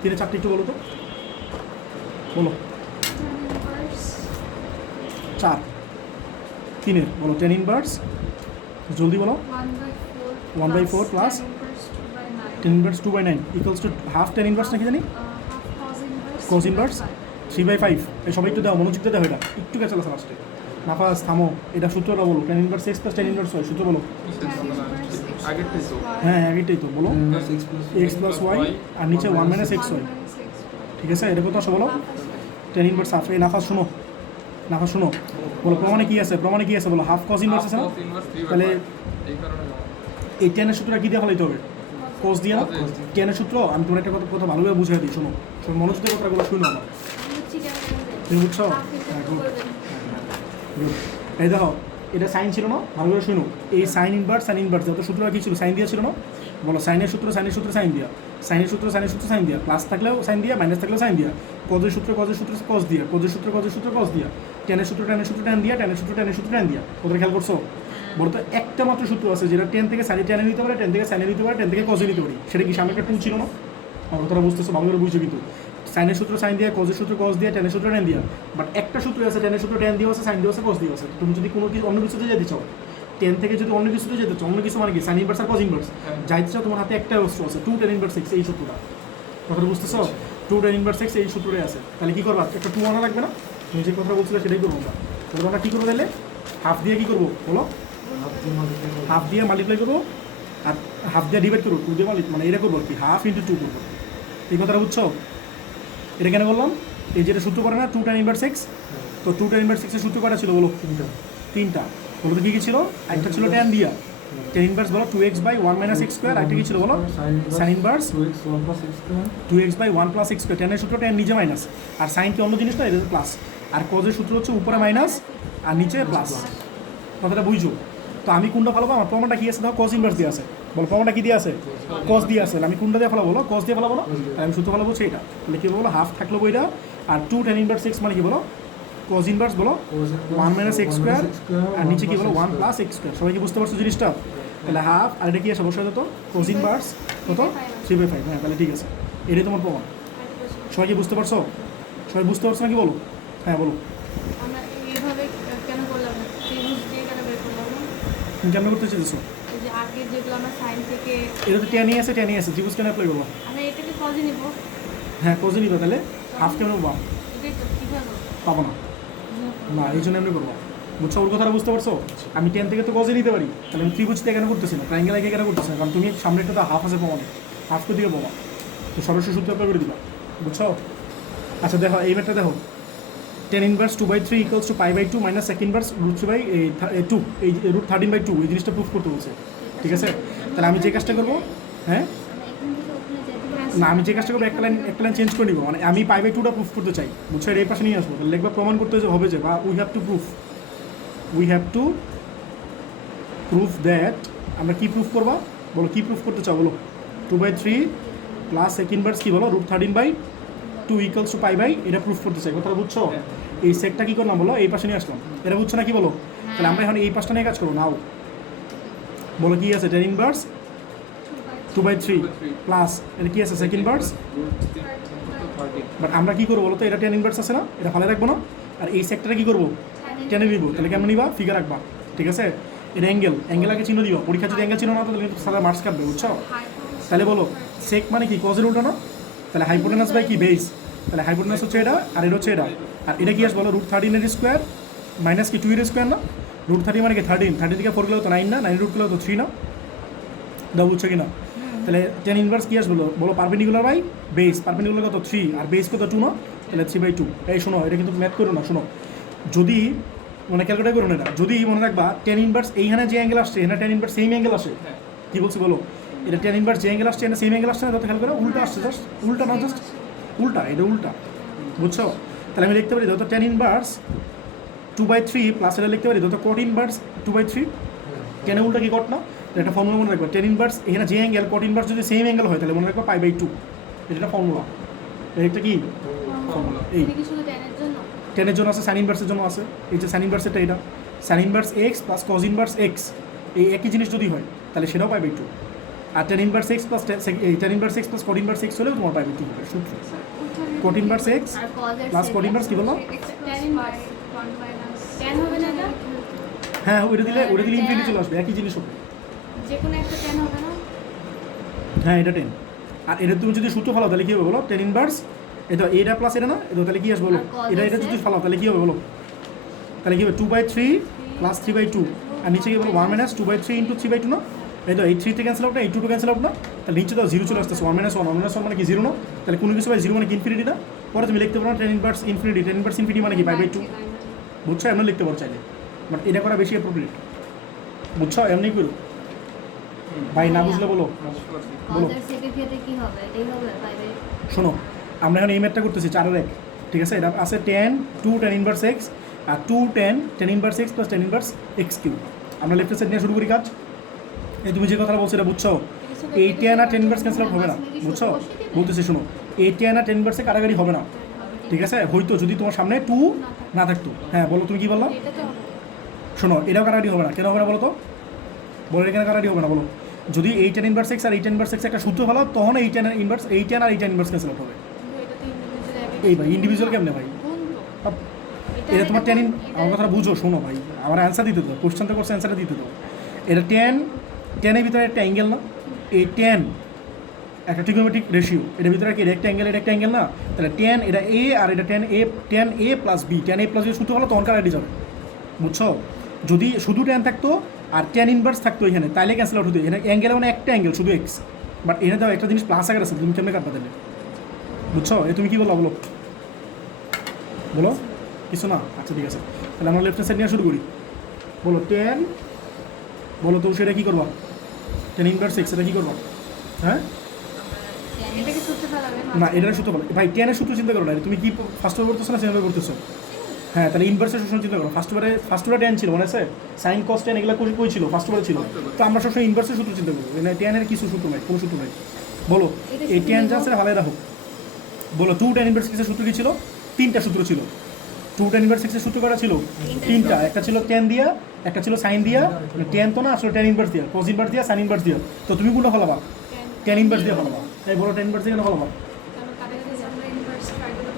3-এর 4টা একটু বলো তো, বলো 4 3-এর বলো টেন ইনভার্স জলদি বলো 1/4 plus tan inverse 2/9 = half ten inverse নাকি জানি কোস ইনভার্স 3/5। এই সবাই একটু দাও, মনোযোগ দিয়ে দাও। এটা একটু গেছে লাস্টে। নাফাস থামো, এটা সূত্রটা বলো। Tan inverse x plus tan inverse y সূত্র বলো। হ্যাঁ আগেরটাই তো বলো। এক্স প্লাস ওয়াই আর নিচে 1 মাইনাস এক্স ওয়াই। ঠিক আছে, এটা কত আসে বলো? Tan inverse half. এই নাফাস শুনো, নাফাস শুনো, বলো প্রমাণে কি আছে, প্রমাণে কি আছে বলো, হাফ কজ ইনভার্স আছে না? তাহলে এই টেনের সূত্রটা কী দিয়ে ফেলাইতে হবে? কোস দিয়ে না? টেনের সূত্র আমি তোমার একটা কথা কথা ভালোভাবে বুঝিয়ে দিই, শোনো, শোনো মনোযোগ দিয়ে কথাগুলো শুনো আমার, তুমি বুঝছো? এই দেখো এটা সাইন ছিল না, ভালো করে শুনো, এই সাইন ইনভার্স যত সূত্রটা কী ছিল, সাইন দিয়া ছিল না? বলো সাইনের সূত্র সাইন দিয়া, সাইনের সূত্র সাইন দিয়া, প্লাস থাকলেও সাইন দিয়া, মাইনাস থাকলেও সাইন দিয়া, কজের সূত্র কজ দিয়া, কজের সূত্র কজ দিয়া, টেনের সূত্র টেন দিয়া, টেনের সূত্র টেন দিয়া। ওদের খেয়াল করছো? বলো তো একটা মাত্র সূত্র আছে যেটা টেন থেকে সাইনে টেনে নিতে পারে, টেন থেকে সাইনে নিতে পারে, টেন থেকে কজে নিতে পারি, সেটা কি সামনে একটা টু ছিল না? আমার কথাটা বুঝতেছো, ভালো করে বুঝছো কিন্তু, সাইনের সূত্র সাইন দিয়া, কজের সূত্র কজ দিয়া, টেনের সূত্র টেন দিয়া, বাট একটা সূত্র আছে টেনের সূত্র টেন দিয়ে আছে, সাইন দিয়ে আছে, কজ দিয়ে আছে। তুমি যদি কোনো কিছু অন্য কিছুতে যেতে চাও, টেন থেকে যদি অন্য কিছুতে যেতে চাও, অন্য কিছু মানে কি সাইন ইনভার্স আর কজ ইনভার্স যাইতে চাও, তোমার হাতে একটা অস্ত্র আছে, 2 tan ইনভার্স x, এই সূত্রটা। কথাটা বুঝতেছো? 2 tan ইনভার্স x এই সূত্রটাই আছে। তাহলে কি করবা? একটা 2 আনা লাগবে না? তুমি যে কথা বলছিলে সেটাই করবো আমরা। তাহলে আমরা কী করবো তাহলে? হাফ দিয়ে কী করবো বলো? হাফ দিয়ে মাল্টিপ্লাই করবো, আর হাফ দিয়ে ডিভাইড করবো, 2 দিয়ে মানে এটা করবো কি, হাফ ইন্টু 2 করবো। এই কথাটা বুঝছো? এটা কেন বললাম? এই যেটা সূত্র করে না 2 tan ইনভার্স x, তো 2 tan ইনভার্স x এর সূত্র কটা ছিল বলো? তিনটা। বলো তো কী কী ছিল? একটা ছিল tan দিয়া, tan ইনভার্স বলো 2x by 1 minus x square, একটা কী ছিল বলো? Sine inverse 2x by 1 plus x square. টেনের সূত্র tan নিচে মাইনাস, আর সাইন কি অন্য জিনিস না, এটা প্লাস, আর কজের সূত্র হচ্ছে উপরে মাইনাস আর নিচে প্লাস। কথাটা বুঝছো? তো আমি কোনটা ফেলাবো? আমার প্রমাণটা কি আছে দেখো, কজ ইনভার্স দিয়ে আছে। বলো প্রমাণটা কি দিয়ে আছে? কজ দিয়ে আছে। আমি কোনটা দিয়ে ফেলাবো বলো? কজ দিয়ে ফেলাবো না? আমি সূত্র ফেলাবো এটা। তাহলে কী বলো? হাফ থাকলো বইটা, আর 2 tan ইনভার্স x মানে কি বলো? কজ ইনভার্স বলো 1 মাইনাস x স্কোয়ার, আর নিচে কি বলো 1 প্লাস x স্কোয়ার। সবাই কি বুঝতে পারছো জিনিসটা? তাহলে হাফ, আর এটা কি আছে অবশ্যই তো কজ ইনভার্স কত 3/5। হ্যাঁ তাহলে ঠিক আছে, এটাই তোমার প্রমাণ। সবাই কি বুঝতে পারছো? সবাই বুঝতে পারছো নাকি বলো? হ্যাঁ বলো। তুমি কেমন করতে চেয়েছো? এটা তো টেনই আছে, ত্রিভুজ কেন অ্যাপ্লাই করবো? হ্যাঁ কজে নিবা, তাহলে হাফ কেন পাবো? পাবো না, না এই জন্য এমনি করবো। বুঝছো ওর কথাটা বুঝতে পারছো? আমি টেন থেকে তো কজে নিতে পারি, তাহলে আমি ত্রিভুজ দিয়ে কেন করতেছি না, ট্রাইঙ্গেল আগে কেন করতেছি না? কারণ তুমি সামনে একটা তো হাফ আছে প্রমাণে, হাফ করে দিকে পাবা, তো সরাসরি সূত্র অ্যাপ্লাই করে দিবা। বুঝছো? আচ্ছা দেখো এই ম্যাটটা দেখো, tan inverse 2/3 equals to π/2 minus sec inverse √3/2, এই √13/2, এই জিনিসটা প্রুফ করতে বলছে। ঠিক আছে, তাহলে আমি যে কাজটা করবো, হ্যাঁ না আমি যে কাজটা করবো, একটা লাইন চেঞ্জ করে নিব, মানে আমি π/2টা প্রুফ করতে চাই। বুঝছো? এর এই পাশে নিয়ে আসবো, তাহলে লিখবা প্রমাণ করতে হবে যে, বা we have to proof that. আমরা কি প্রুফ করবা বলো? কি প্রুফ করতে চাও বলো? 2/3 প্লাস sec ইনভার্স কি বলো √13/2 ইকুয়ালস টু π/, এটা প্রুফ করতে চাই। কথাটা বুঝছো? এই সেটটা কী করলাম বলো? এই পাশে নিয়ে আসলাম। এটা বুঝছো না কি বলো? তাহলে আমরা এখন এই পাশটা নিয়ে কাজ করবো। নাও বলো কি আছে? tan ইনভার্স 2/3 প্লাস এটা কি আছে? sec inverse. বাট আমরা কী করবো বলো তো? এটা tan ইনভার্স আছে না, এটা ফালে রাখবো না, আর এই সেক্টরে কী করবো? টেনে নিবো। তাহলে কেমন নিবা? ফিগার রাখবা। ঠিক আছে, এটা অ্যাঙ্গেল আগে চিহ্ন দিবা। পরীক্ষা যদি অ্যাঙ্গেল চিহ্ন না তাহলে কিন্তু সারা মার্কস কাটবে। বুঝছো? তাহলে বলো সেক মানে কি? কজের উল্টো না? তাহলে হাইপোটেনাস বাই কি? বেস। তাহলে হাইপোটেনাস হচ্ছে এটা, আর এটা হচ্ছে এটা, আর এটা কি আসবে বলো? √13 স্কোয়ার মাইনাস কি 2 এর স্কোয়ার না? √30 মানে কি 13 থেকে 4 গেলেও তো 9 না, 9 রুট গেলেও তো 3 না? দাও বুঝছো কি না? তাহলে tan ইনভার্স কি আসবে বলো? Perpendicular by base. পারপেন্ডিকুলার কত? 3, আর বেস কত? 2 না? তাহলে 3/2। এই শোনো, এটা কিন্তু ম্যাথ করো না, শোনো, যদি মানে ক্যালকুলেট করো না, এটা যদি মনে রাখবা tan ইনভার্স এইখানে যে অ্যাঙ্গেল আসছে, এখানে tan ইনভার্স সেম অ্যাঙ্গেল আসে। কি বলছি বলো? এটা tan ইনভার্স যে অ্যাঙ্গেল আসছে, এটা সেম অ্যাঙ্গেল আসছে না? যত খেয়াল করো উল্টা আসছে, জাস্ট উল্টা না, জাস্ট উল্টা, এটা উল্টা। বুঝছো? তাহলে আমি লিখতে পারি যত tan ইনভার্স 2/3 প্লাস এটা লিখতে পারি যত cot ইনভার্স 2/3। tan উল্টা কি cot না? একটা ফর্মুলা মনে রাখবা, tan ইনভার্স এখানে যে অ্যাঙ্গেল, cot ইনভার্স যদি সেম অ্যাঙ্গেল হয় তাহলে মনে রাখবা π/2। এটা ফর্মুলা, এটা কি ফর্মুলা? এই টেনের জন্য আছে, সাইন ইনভার্সের জন্য আছে। এই যে সাইন ইনভার্সেরটা, এটা sign inverse x plus cos inverse x, এই একই জিনিস যদি হয় তাহলে সেটাও π/2। আর tan inverse x plus tan inverse x plus cot inverse x হলেও তোমার π/2 হবে সূত্র। কট inverse x plus cot inverse কি বললাম? হ্যাঁ ওইটা দিলে ইনফিনিটি চলে আসবে, একই জিনিস হবে। হ্যাঁ এটা 10, আর এটা তুমি যদি সূত্র ফেলাও তাহলে কী হবে বলো? tan ইনভার্স এটা এটা প্লাস এটা না, এটা তাহলে কী আসবে বলো? এটা যদি ফেলাও তাহলে কী হবে বলো? তাহলে কী হবে? 2/3 প্লাস 3/2, আর নিচে কী বলো? 1 মাইনাস 2/3 ইন্টু 3/2 না? এই তো এই 3 থেকে ক্যান্সেল আউট না, এই 2 টু ক্যান্সেল আউট না? তাহলে নিচে তো 0 চলে আসতেছে। 1 - 1 1 - 1 মানে কি 0 না? তাহলে কোনো কিছু বাই 0 মানে কি ইনফিনিটি না? পরে তুমি লিখতে পারো টেন ইনভার্স ইনফিনিটি মানে কি 5/2, বুঝছো? এমনি লিখতে পারো চাইলে, বাট এটা করা বেশি অ্যাপ্রোপ্রিয়েট, বুঝছো? এমনি করো ভাই, না বুঝলে বলো বলো। শোনো, আমরা এখন এই ম্যাথটা করতেছি 4/1, ঠিক আছে? এটা আছে 2 tan ইনভার্স এক্স আর 2 tan inverse x plus tan inverse x কিউ। আমরা লেফট সাইড নিয়ে শুরু করি কাজ। এই তুমি যে কথাটা বলছো এটা বুঝছো? এই tan আর tan ইনভার্স ক্যান্সেল আউট হবে না, বুঝছো? বলতেছি শোনো, এই tan আর tan ইনভার্সে কাটাকাটি হবে না, ঠিক আছে? হয়তো যদি তোমার সামনে 2 না থাকতো। হ্যাঁ বলো, তুমি কি বললো? শোনো, এটাও কাটাকাটি হবে না, কেন হবে না বলো তো? বলো এখানে কাটাকাটি হবে না, বলো। যদি এই tan ইনভার্স এক্স আর এই tan ইনভার্স এক্স একটা সূত্র ফেলো, তখন এই tan ইনভার্স আর এই tan ইনভার্স ক্যান্সেল আউট হবে। এই ভাই ইন্ডিভিজুয়াল কেমনে ভাই? এটা তোমার আমার কথাটা বুঝো, শোনো ভাই, আমার অ্যান্সার দিতে দাও, কোশ্চেন তো করছে, অ্যান্সারটা দিতে দাও। এটা টেনের ভিতরে একটা অ্যাঙ্গেল না? এই টেন একটা ট্রিগোনোমেট্রিক রেশিও, এটার ভিতরে কি একটা অ্যাঙ্গেল, এটা একটা অ্যাঙ্গেল না? তাহলে এটা এ আর এটা tan a plus B, tan a plus B সূত্র হলো তখন কাটাকাটি যাবে, বুঝছো? যদি শুধু tan থাকতো আর tan ইনভার্স থাকতো এখানে, তাহলে ক্যান্সেল আউট হতো। এখানে অ্যাঙ্গেল মানে একটা অ্যাঙ্গেল শুধু এক্স, বাট এখানে তো একটা জিনিস প্লাস আকার আছে, তুমি কেমনে কাটবা তাহলে? বুঝছো? তুমি কি বলো বলো বলো? কিছু না? আচ্ছা ঠিক আছে, তাহলে আমরা লেফট সাইড নিয়ে শুরু করি। বলো বলো তো সেটা কী করবা? tan ইনভার্স এক্স এটা কী করবা? হ্যাঁ না, এটার সূত্র বলো ভাই, টেনের সূত্র চিন্তা করো না, তুমি কি ফার্স্ট করতেছো না সেকেন্ড করতেছো? হ্যাঁ, তাহলে ইনভার্সের সূত্র চিন্তা করো। ফার্স্টবারে টেন ছিল, মনে আছে? সাইন কস টেন এগুলো কই ছিল? ফার্স্টবারে ছিল। তো আমরা সবসময় ইনভার্সের সূত্র চিন্তা করবো, টেনের কিছু সূত্র নাই, কোনো সূত্র নাই। বলো এই টেন যা আছে ভালো রাখো। বলো 2 tan ইনভার্স এক্সের সূত্র কী ছিল? 3টা সূত্র ছিল। 2 tan ইনভার্স এক্সের সূত্র করা ছিল 3টা, একটা ছিল টেন দিয়া, একটা ছিল সাইন দিয়া, টেন তো না আসলে tan ইনভার্স দিয়া, cos ইনভার্স দিয়া, সাইন ইনভার্স দিয়া। তো তুমি কোনটা ফলাবা? tan ইনভার্স দিয়ে ফলাবা। তাই বলো tan ইনভার্স দিয়ে কেন ফলাবা?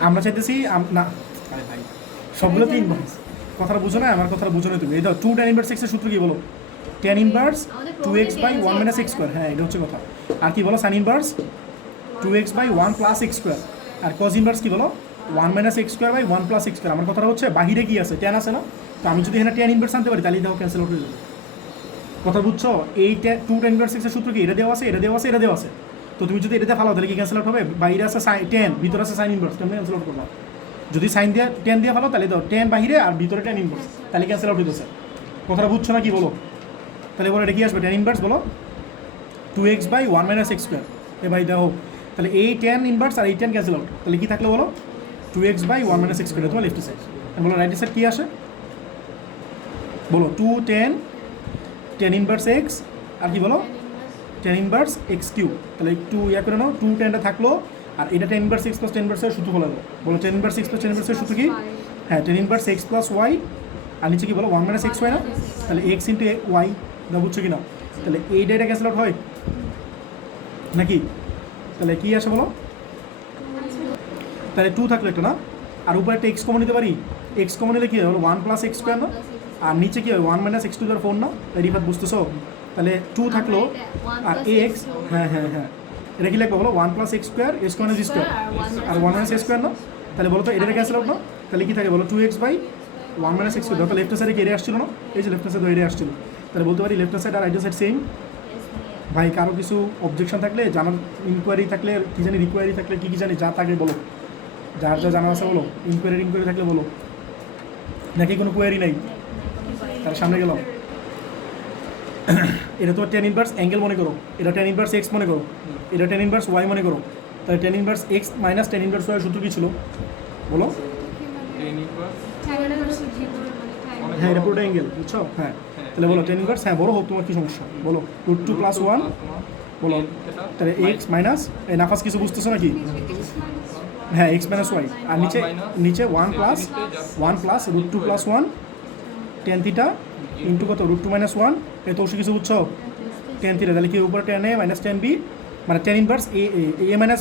আমরা চাইতেছি না, আরে ভাই সবগুলো তো ইনভার্স, কথাটা বুঝো না, আমার কথাটা বুঝো না তুমি। এই ধর 2 tan ইনভার্স এক্সের সূত্র কি বলো? tan inverse 2x/1 - x²। হ্যাঁ, এটা হচ্ছে কথা। আর কি বলো? Sine inverse 2x/1 + x²। আর cos ইনভার্স কি বলো? 1 - x²/1 + x²। আমার কথাটা হচ্ছে বাহিরে কি আছে? tan আছে না? তো আমি যদি এখানে tan ইনভার্স আনতে পারি তাহলে দেখো ক্যান্সেল আউট হয়ে যাবে। কথা বুঝছো? এই 2 tan ইনভার্স এক্সের সূত্র কি? এটা দেওয়া আছে, এটা দেওয়া আছে, এটা দেওয়া আছে। তো তুমি যদি এটাতে ফালাও তাহলে কি ক্যান্সেল আউট হবে? বাইরে আছে tan, ভিতরে আছে সাইন ইনভার্স, তুমি ক্যান্সেল আউট করবা। যদি সাইন দিয়ে tan দিয়ে ফালাও তাহলে দাও tan বাহিরে আর ভিতরে tan ইনভার্স, তাহলে ক্যান্সেল আউট হইতেছে। কথাটা বুঝছো না কি? বলো তাহলে, বলো এটা কি আসবে? tan ইনভার্স বলো 2x/1 - x²। এ ভাই দেখো, তাহলে এই tan ইনভার্স আর এই tan ক্যান্সেল আউট, তাহলে কি থাকলো বলো? 2x/1 - x²। তোমার লেফট সাইড। বলো রাইট সাইড কি আসে? বলো 2 tan ইনভার্স x আর কি বলো? tan inverse x3। তাহলে একটু করে নাও, 2 tanটা থাকলো আর এটা tan ইনভার্স x + tan ইনভার্সের সূত্র বলে দাও। বলো tan ইনভার্স x + tan ইনভার্সের সূত্র কি? হ্যাঁ, tan ইনভার্স x + y আর নিচে কি বলো? 1 - xy না? তাহলে x × y না, বুঝছো কি না? তাহলে এই ডেটা ক্যান্সেল আউট হয় নাকি? তাহলে কি আসে বলো? তাহলে 2 থাকলো একটা না, আর উপরে একটা x কমন নিতে পারি। x কমন নিলে কি হয়? হলো 1 + x² না? আর নিচে কি হয়? 1 - x⁴ না? রিফাত বুঝতেছো? তাহলে 2 থাকলো আর x, হ্যাঁ হ্যাঁ হ্যাঁ, এটা কি লিখবো বলো? 1 + x², s² আর 1 - s² না? তাহলে বলো তো এটা ক্যান্সেল আউট না? তাহলে কি থাকে বলো? 2x/1 - x²। তাহলে লেফট সাইডে কি এরিয়া আসছিল না? এই যে লেফট সাইডে এরিয়া আসছিল। তাহলে বলতে পারি লেফট সাইড আর রাইট সাইড সেম। ভাই কারো কিছু অবজেকশন থাকলে, জানার ইনকোয়ারি থাকলে, কি জানি রিকোয়ারি থাকলে, কি জানি যা থাকে বলো, যার যা জানা আছে বলো। ইনকোয়ারি থাকলে বলো, নাকি কোনো কোয়ারি নাই? তার সামনে গেলাম। এটা তো tan ইনভার্স অ্যাঙ্গেল মনে করো, এটা tan ইনভার্স x মনে করো, এটা tan ইনভার্স y মনে করো। তাহলে tan inverse x - tan inverse y সূত্র কী ছিল বলো? হ্যাঁ, এটা পুরোটা অ্যাঙ্গেল, বুঝছো? হ্যাঁ, তাহলে বলো tan ইনভার্স, হ্যাঁ বড় হোক, তোমার কী সমস্যা বলো? √2 + 1 বলো। তাহলে x মাইনাস, এই নাফাস কিছু বুঝতেছো নাকি? হ্যাঁ, x - y আর নিচে 1 + √2 + 1 tan θ ইন্টু কত? √2 - 1। এই তো কিছু বুঝছো? tan θ, তাহলে কি উপরে tan a - tan b, মানে tan inverse a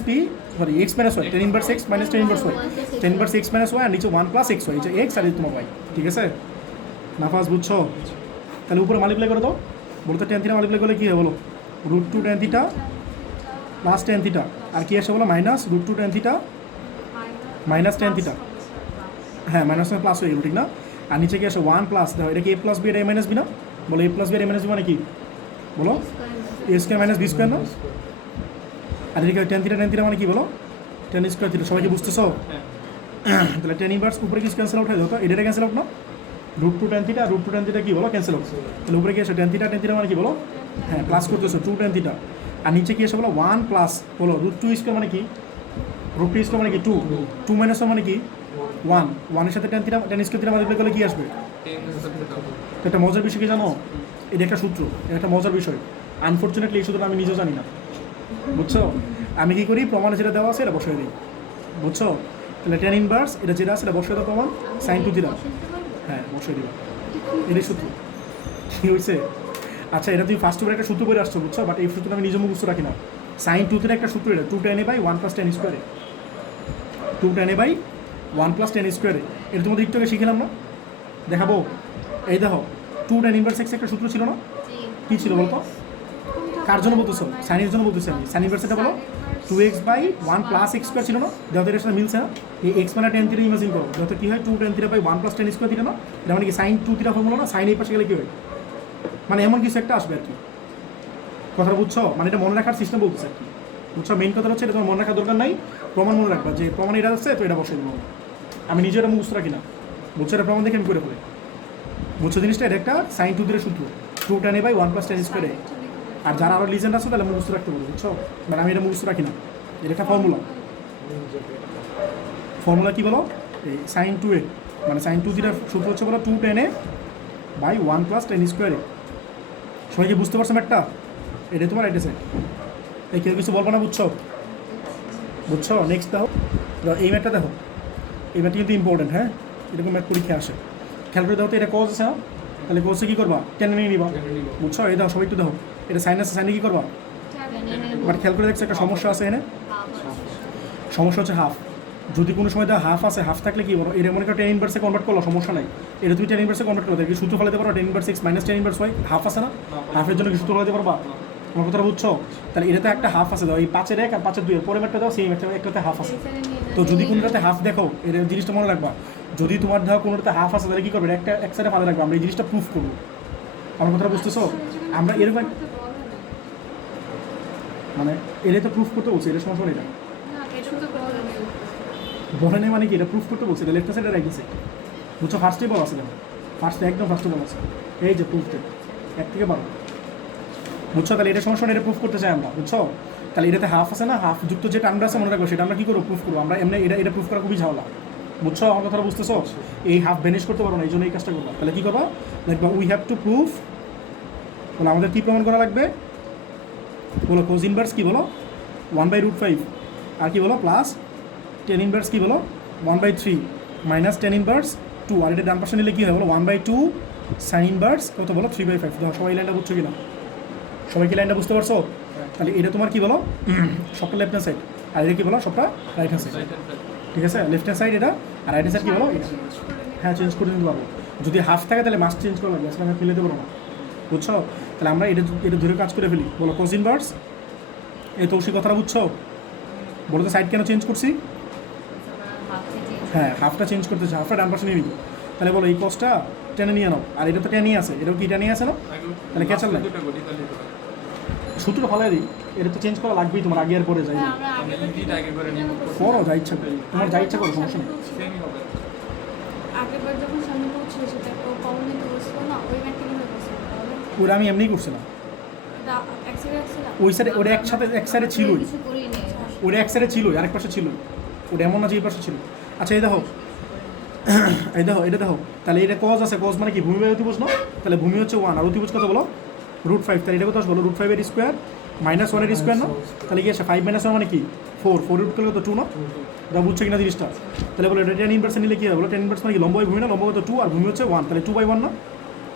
- b, sorry x - y, tan inverse x - tan inverse y, tan inverse x - y আর নিচে 1 + xy, এই যে x আর এই তোমার y, ঠিক আছে? নাফাস বুঝছো? তাহলে উপরে মাল্টিপ্লাই করে দাও। বলতে tan θ মাল্টিপ্লাই করলে কী হয় বলো? √2 tan θ প্লাস tan θ, আর কি আসে বলো? -√2 tan θ মাইনাস tan θ। হ্যাঁ, মাইনাস প্লাস হয়ে গেল, ঠিক না? আর নিচে কি আসে? 1 প্লাস, দেখো এটা কি a + b, এটা a - b না? বলো a + b R a - b মানে কি বলো? a² - b² না? আর এদিকে tan θ মানে কি বলো? টেন স্কোয়ার থিটা, সবাইকে বুঝতেছো? তাহলে টেন ইনভার্স উপরে কিছু ক্যান্সেল আউট হয়ে যেত, এটা ক্যান্সেল আউট না, root two tan theta, root two tan theta কি বলো ক্যান্সেল আউট, তাহলে উপরে কি আসে টেন থিটা মানে কি বলো, হ্যাঁ প্লাস করতেছো টু টেন থিটা, আর নিচে কি এসে বলো ওয়ান প্লাস বলো রুট টু স্কোয়ার মানে কি, রুট টু স্কোয়ার মানে কি টু, টু মাইনাস ওয়ান মানে কি ওয়ান, ওয়ানের সাথে টেন স্কোয়ার থিটা মাল্টিপ্লাই করলে কি আসবে? তো একটা মজার বিষয় কি জানো, এটা একটা সূত্র, এটা একটা মজার বিষয়, আনফর্চুনেটলি এই সূত্রটা আমি নিজেও জানি না, বুঝছো? আমি কী করি, প্রমাণে যেটা দেওয়া আছে এটা বসিয়ে দিই, বুঝছো? তাহলে টেন ইনভার্স এটা যেটা আছে এটা বসিয়ে দাও প্রমাণ, সাইন টু থিটা, হ্যাঁ বসিয়ে দিবা, এটাই সূত্র। কী হয়েছে? আচ্ছা এটা তুমি ফার্স্ট ওভার একটা সূত্র করে আসছো, বুঝছো? বাট এই সূত্রটা আমি নিজে মুখস্থ রাখি না, সাইন টু থিটা একটা সূত্র, এটা two tan A by one plus tan স্কোয়ারে, two tan A by one plus tan স্কোয়ারে, এটা তোমাদের একটু আগে শিখিলাম না, দেখাবো। এই দেখো টু টেন ইনভার্স এক্স একটা সূত্র ছিল না, কী ছিল বলতো? কার জন্য বলতেছো? সাইনের জন্য বলতেছি আমি, সাইন ইনভার্স এটা বলো two x by one plus x square ছিল না, যত এর সাথে মিলছে না, এই এক্স মানে টেন থিটা ইমাজিন করো, যত কী হয় two tan theta by one plus tan square theta না, এটা মানে কি সাইন টু থিটা ফর্মুলা না, সাইন এই পাশে গেলে কী হয়, মানে এমন কিছু একটা আসবে আর কি, কথাটা বুঝছো? মানে এটা মনে রাখার সিস্টেম বলতেছে আর কি, বুঝছো? মেইন কথা হচ্ছে এটা তোমার মনে রাখার দরকার নাই, প্রমাণ মনে রাখবা যে প্রমাণ এটা আছে তো এটা বসে দেবো, আমি নিজে এটা মুখস্থ রাখি না, বুঝছো? এটা প্রমাণ দেখে আমি করে ফেলে, বুঝছো জিনিসটা? এটা একটা সাইন টু থিটার সূত্র, two tan A by one plus tan স্কোয়ারে, আর যারা আরও লিজেন্ড আছে তাহলে মুখস্থ রাখতে পারবো, বুঝছো? বাট আমি এটা মুখস্থ রাখি না, এটা একটা ফর্মুলা, ফর্মুলা কী বলো, এই সাইন টু এ মানে সাইন টু থিটার সূত্র হচ্ছে বলো two tan A by one plus tan স্কোয়ারে, সবাই কি বুঝতে পারছো ম্যাটটা? এটা তোমার এটা সাইড, এই কেউ কিছু বলবো না, বুঝছো? বুঝছো? নেক্সট দেখো, এই ম্যাটটা দেখো, এই ম্যাটটা কিন্তু ইম্পর্টেন্ট, হ্যাঁ এরকম ম্যাট পরীক্ষা আসে, খেয়াল করে দেখো তো এটা কজ আছে না, তাহলে কজে কী করবা, টেনে নিয়ে নিবা, বুঝছো? এই দেখো সবাই একটু দেখো, এটা সাইন আছে, সাইনে কী করবা, বাট খেয়াল করে দেখছো একটা সমস্যা আছে এখানে, সমস্যা হচ্ছে হাফ, যদি কোনো সময় দেখো হাফ আছে, হাফ থাকলে কী বলো, এটা মনে করো টেন ইনভার্সে কনভার্ট করলো, সমস্যা নাই, এটা তুমি টেন ইনভার্সে কনভার্ট করো, কি সূত্র ফেলাতে পারো tan inverse x minus tan inverse y, half আছে না, হাফের জন্য কি সূত্র ফেলাতে পারবা? আমার কথাটা বুঝছো? তাহলে এটাতে একটা হাফ আছে, দাও এই পাঁচের এক আর পাঁচের দুই, পরে ম্যাটটা দাও সেম একটাতে হাফ আছে, তো যদি কোনোটাতে হাফ দেখো, এর জিনিসটা মনে রাখবা, যদি তোমার ধরো কোনোটাতে হাফ আছে তাহলে কী করবে, একটা এক সাইডে ফাঁদা রাখবে, আমরা এই জিনিসটা প্রুফ করবো, আমার কথাটা বুঝতেছো? আমরা এরকম মানে এটাই তো প্রুফ করতে বলছি, এটা সমস্যা নেই, বলে নেই মানে কি, এটা প্রুফ করতে বলছি, এটা লেফট সাইডে রাইট সাইড, বুঝছো? ফার্স্টে বল আছে দেখো, ফার্স্টে একদম ফার্স্টে বল আছে, এই যে প্রুফটা 1 থেকে 12, বুঝছো? তাহলে এটা সমস্যা নেই, এটা প্রুফ করতে চাই আমরা, বুঝছো? তাহলে এটাতে হাফ আছে না, হাফ যুক্ত যে টার্মটা আছে মনে রাখবো, সেটা আমরা কী করবো, প্রুফ করবো, আমরা এমনি এটা প্রুফ করা খুবই ঝামেলা, বুঝছো? আমার কথাটা বুঝতেছো? এই হাফ বেনিশ করতে পারো না, এই জন্য এই কাজটা করবা, তাহলে কী করবা, দেখবা উই হ্যাভ টু প্রুফ, বলো আমাদের কী প্রমাণ করা লাগবে, বলো কোজ ইনভার্স কী বলো 1/√5, আর কি বলো প্লাস টেন ইনভার্স কী বলো 1/3 মাইনাস টেন ইনভার্স 2, আর এটা ডান পাশে নিলে কী হয় বলো 1/2 সাইন ইনভার্স কত বলো 3/5, দেখো সবাই লাইনটা বুঝছো কিনা, সবাই কি লাইনটা বুঝতে পারছো? তাহলে এটা তোমার কী বলো সবটা লেফট হ্যান্ড সাইড, আর এটা কী বলো সবটা রাইট হ্যান্ড সাইড, ঠিক আছে? লেফট হ্যান্ড সাইড এটা, আর রাইট হ্যান্ড সাইড কী বলো এটা, হ্যাঁ চেঞ্জ করে নিতে পারবো, যদি হাফ থাকে তাহলে মাস্ট চেঞ্জ করা লাগবে, আজকে আমি ফেলে দেবো না, বুঝছো? তাহলে আমরা এটা ধরে কাজ করে ফেলি, বলো কোজ ইনভার্স, এই তো সেই কথাটা বুঝছো? বলো তো সাইড কেন চেঞ্জ করছি, হ্যাঁ হাফটা চেঞ্জ করতেছে, হাফটা ডান পাশে নিয়ে নিবি, তাহলে বলো এই কজটা টেনে নিয়ে নাও, আর এটা তো টেনে আছে, এটাও কি টেনে আছে না, তাহলে ক্যাচাল লাগে, সূত্রটা ফলাই দিই, এটা তো চেঞ্জ করা লাগবেই তোমার, আগে আর পরে যাই করো যা ইচ্ছা করো, তোমার যা ইচ্ছা করো, সমস্যা নেই। ওরা আমি এমনিই করছিলাম, ওই সাইডে ওটা একসাথে এক সাইডে ছিলই, ওটা এক সাইডে ছিলই, আরেক পাশে ছিল, ওটা এমন না যে এই পাশে ছিল। আচ্ছা এই দেখো এটা দেখো, তাহলে এটা কজ আছে, কজ মানে কি ভূমি বাই অতিভুজ না, তাহলে ভূমি হচ্ছে 1 আর অতিভুজ কত বলো √5, তাহলে এটা কত বলো √5 এর স্কোয়ার মাইনাস 1 এর স্কোয়ার না, তাহলে কি আছে 5 - 1 মানে কি 4 রুট করলে তো 2 না, এটা বুঝছো কিনা জিনিসটা? তাহলে বলো এটা টেন ইনভার্স নিলে কি হবে বলো, টেন ইনভার্স মানে কি লম্ব ভূমি না, লম্ব কত 2 আর ভূমি হচ্ছে 1, তাহলে 2/1 না,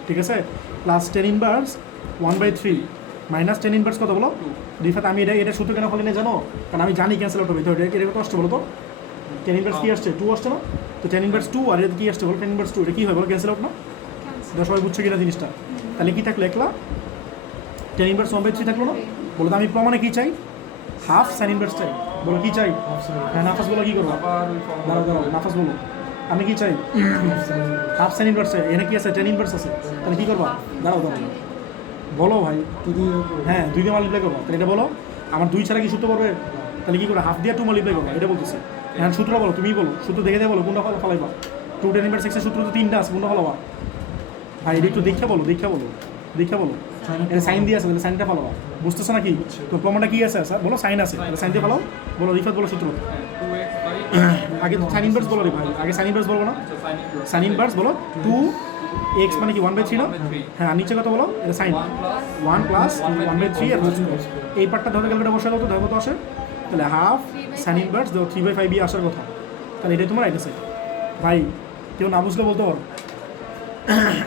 ঠিক আছে? Plus tan inverse 1/3 minus tan inverse কত বলো রিফাত, আমি এটা সূত্র কেন ফলে না জানো, কারণ আমি জানি ক্যান্সেল আউট হবে, তো এটা কত আসছে বলো তো, টেন ইনভার্স কি আসছে 2 আসছে না, তো টেন ইনভার্স 2 আর এটা কি আসছে বলো টেন ইনভার্স 2, এটা কী হয় বলো ক্যান্সেল আউট না, এটা সবাই বুঝছো কিনা জিনিসটা? তাহলে কি থাকলো একলা টেন ইনভার্স 1/3 থাকলো না, বলো তো আমি প্রমাণে কী চাই, হাফ সাইন ইনভার্স চাই, বলো কী চাই, হ্যাঁ নাফাস বলো কী করবো, দাঁড়াও নাফাস বলো, আমি কী চাই হাফ সাইন ইনভার্স চাই, এখানে কি আছে টেন ইনভার্স আছে, তাহলে কী করবা, দাঁড়াও বলো ভাই, হ্যাঁ 2 দিয়ে মাল্টিপ্লাই করবো, তাহলে এটা বলো আমার 2 ছাড়া কি সূত্র পারবে, তাহলে কি করে হাফ দিয়ে 2 মাল্টিপ্লাই করবো, এটা বলতেছি। এখন সূত্র বলো, তুমি বলো, সূত্র দেখে বলো কোনটা ফলাইবা। 2 tan inverse x এর সূত্র তো 3টা আছে, কোনটা ফলাবা ভাই? এটা একটু দেখে বলো, এটা সাইন দিয়ে আছে, তাহলে সাইনটা ফলাবা। বুঝতেছো নাকি? তো প্রমাণটা কি আছে স্যার? বলো সাইন আছে, তাহলে সাইন দিয়ে ফলাও। বলো রিফাত, বলো সূত্র। আগে তো সাইন ইনভার্স বলো রে ভাই, আগে সাইন ইনভার্স বলবো না? সাইন ইনভার্স বলো 2x মানে কি 1/3 না? হ্যাঁ, আর নিচে কত বলো? এটা সাইন 1 প্লাস 1/3 আর হোল স্কয়ার। এই পার্টটা ধরে ক্যালকুলেটর বসালে তো ধরে কত আসে? তাহলে হাফ সাইন ইনভার্স 3/5 আসার কথা। তাহলে এটাই তোমার রাইট আছে ভাই। কেউ না বুঝলে বলতে পারো।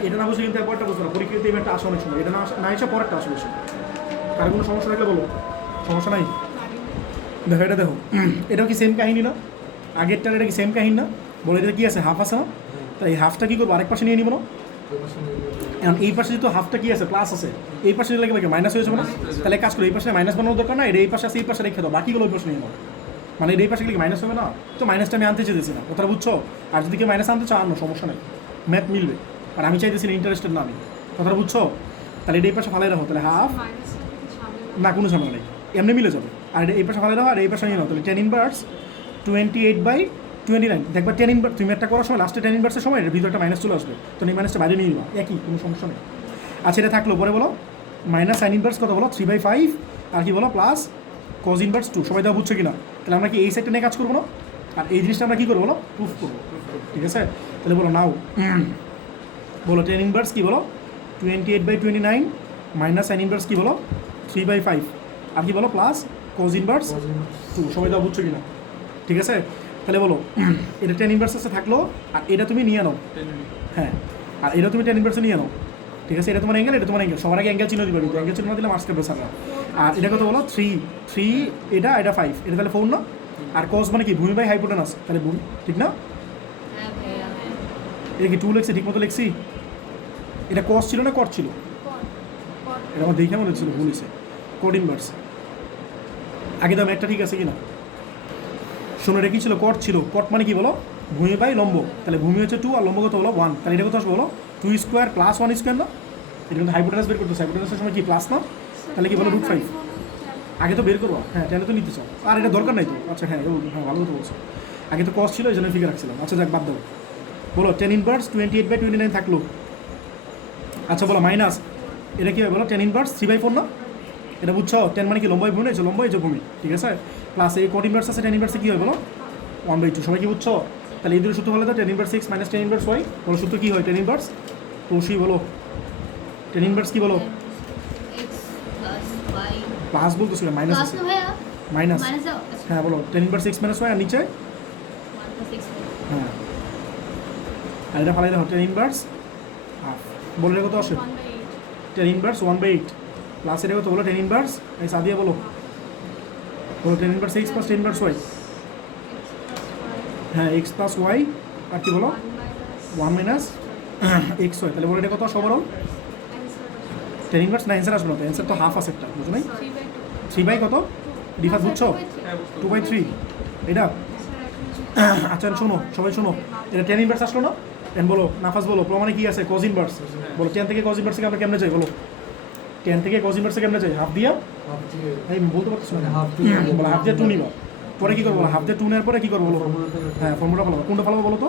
এটা না বুঝলে কিন্তু একবারটা বুঝতে পারো, পরীক্ষাতে ইভেন্টটা আসে অনেক সময়, এটা না এসে পরেরটা আসবে বেশি। কার কোনো সমস্যা থাকলে বলো, সমস্যা নাই। দেখো এটা দেখো, এটাও কি সেম কাহিনী না? আগেরটার এটা কি সেম কাহিনী না? বলে এটা কি আছে? হাফ আছে না? তাই এই হাফটা কী করবো? আরেক পাশে নিয়ে নিবো না? এখন এই পাশে যেহেতু হাফটা কি আছে? প্লাস আছে, এই পাশে লাগে মাইনাস হয়ে যাবে না? তাহলে কাজ করো, এই পাশে মাইনাস বানানোর দরকার না, এটা এই পাশে আছে, এই পাশে রেখে দাও, বাকিগুলো ওই পাশে নিয়ে নাও। মানে এই পাশে গেলে মাইনাস হবে না? তো মাইনাসটা আমি আনতে চেয়েছি না, কথাটা বুঝছো? আর যদি কেউ মাইনাস আনতে চাও আনো, সমস্যা নেই, ম্যাথ মিলবে। আর আমি চাইতেছি না, ইন্টারেস্টেড না আমি, কথাটা বুঝছো? তাহলে এটা এই পাশে ফালাই রাখো, তাহলে হাফ না, কোনো ঝামেলা নেই, এমনি মিলে যাবে। আর এই পাশে ফালাই রাখো, আর এই পাশে নিয়ে নাও, তাহলে 10 ইনভার্স 28/29। দেখবা 10 ইনভার্স তুমি একটা করার সময় লাস্টে 10 ইনভার্সের সময় এর ভিতরে একটা মাইনাস চলে আসবে, তো এই মাইনাসটা বাইরে নিয়ে নিবা, একই, কোনো সমস্যা নেই। আচ্ছা, এটা থাকলো, পরে বলো মাইনাস সাইন ইনভার্স কত বলো? 3/5 আর কি বলো প্লাস কজ ইনভার্স 2। সবাই তো বুঝছো কিনা? তাহলে আমরা কি এই সাইডটা নিয়ে কাজ করবো না? আর এই জিনিসটা আমরা কী করবো বলো? প্রুফ করবো, ঠিক আছে? তাহলে বলো নাও, বলো 10 ইনভার্স কী বলো? 28/29 মাইনাস সাইন ইনভার্স কী বলো? 3/5 আর কি বলো প্লাস কজ ইনভার্স 2। সবাই তো বুঝছো কিনা? ঠিক আছে, তাহলে বলো এটা 10 ইনভার্স আছে থাকলো, আর এটা তুমি নিয়ে নাও। হ্যাঁ, আর এটা তুমি 10 ইনভার্সে নিয়ে নাও, ঠিক আছে? এটা তোমার অ্যাঙ্গেল, এটা তোমার অ্যাঙ্গেল, সবার আগে অ্যাঙ্গেল চিহ্ন দিবে, কিন্তু অ্যাঙ্গেল চিহ্ন দিলে মার্কস কাটবে স্যাররা। আর এটা কত বলো? 3 এটা 5, এটা তাহলে 4 না? আর কস মানে কি? ভূমি বাই হাইপোটেনাস, তাহলে ভূমি, ঠিক না? এটা কি 2 লিখছি? ঠিক মতো লিখছি? এটা কস ছিল না কট ছিল? এটা আমার দেখে মনে হচ্ছিল ভুল হয়েছে, কট ইনভার্স। আগে তো একটা ঠিক আছে কিনা? শোনো, এটা কি ছিল? কট ছিল। কট মানে কি বলো? ভূমি বাই লম্ব, তাহলে ভূমি হচ্ছে 2 আর লম্ব কত বলো? 1। তাহলে এটা কত আসবে বলো? 2 স্কোয়ার প্লাস 1 স্কোয়ার না? এটা কিন্তু হাইপোটেনাস বের করতেছে, হাইপোটেনাসের সময় কি প্লাস না? তাহলে কি বলো? √5। আগে তো বের করবো, হ্যাঁ, টেনে তো নিতে চাও, আর এটা দরকার নাই তো। আচ্ছা হ্যাঁ, হ্যাঁ, ভালো কথা বলছো। আগে তো কস ছিল, এই জন্য ফিগার রাখছিলাম। আচ্ছা যাক, বাদ দাও। বলো 10 ইনভার্স 28/29 থাকলো। আচ্ছা বলো মাইনাস এটা কী হয় বলো? 10 ইনভার্স 3/4 না? এটা বুঝছো? 10 মানে কি? লম্বাই ভূমি, এই লম্বাই যে ভূমি, ঠিক আছে? প্লাস এই কট ইনভার্স আছে, 10 ইনভার্সে কী হয় বলো? 1/2। সবাই কি বুঝছো? তাহলে এই দুটো সূত্র বলে তো 10 ইনভার্স 6 মাইনাস 10 ইনভার্স y। বলো সূত্র কী হয়? 10 ইনভার্স টুসি বলো, 10 ইনভার্স কি বলো? প্লাস বলতেছিল, মাইনাস আছে, মাইনাস। হ্যাঁ বলো 10 ইনভার্স 6 মাইনাস y, আর নিচে হ্যাঁ, আর এটা ফালাই দেখো 10 ইনভার্স হাফ। বলো এটা কত আসে? 10 ইনভার্স 1/8 প্লাস এটা কত বলো? 10 ইনভার্স এই সাদিয়া বলো, 10 inverse x plus 10 inverse y। হ্যাঁ, x প্লাস y আর কি বলো? 1 মাইনাস x হয়। তাহলে বলো এটা কত ওভারঅল? 10 ইনভার্স না, অ্যান্সার আসবে না তো, অ্যান্সার তো হাফ আছে একটা, বুঝো নাই? 3 কত ডিফার বুঝছো? 2/3 এটা। আচ্ছা শোনো, সবাই শোনো, এটা 10 ইনভার্স আসলো না? এন বলো নাফাস বলো প্রমাণে কি আছে? Cos inverse. বলো 10 থেকে কজ ইনভার্সকে আমরা কেমনে যাই? বলো 10 থেকে কজ ইনভার্সে কেমনে যাই? হাফ দিয়া, এই বলতে পারছো না? বলো হাফ দিয়ে 2 নিবা, পরে কী করবো? হাফ দিয়ে 2 নেওয়ার পরে কী করবো বলো? হ্যাঁ, ফর্মুলা ফলাবো। কোনটা ফলাবো বলো তো?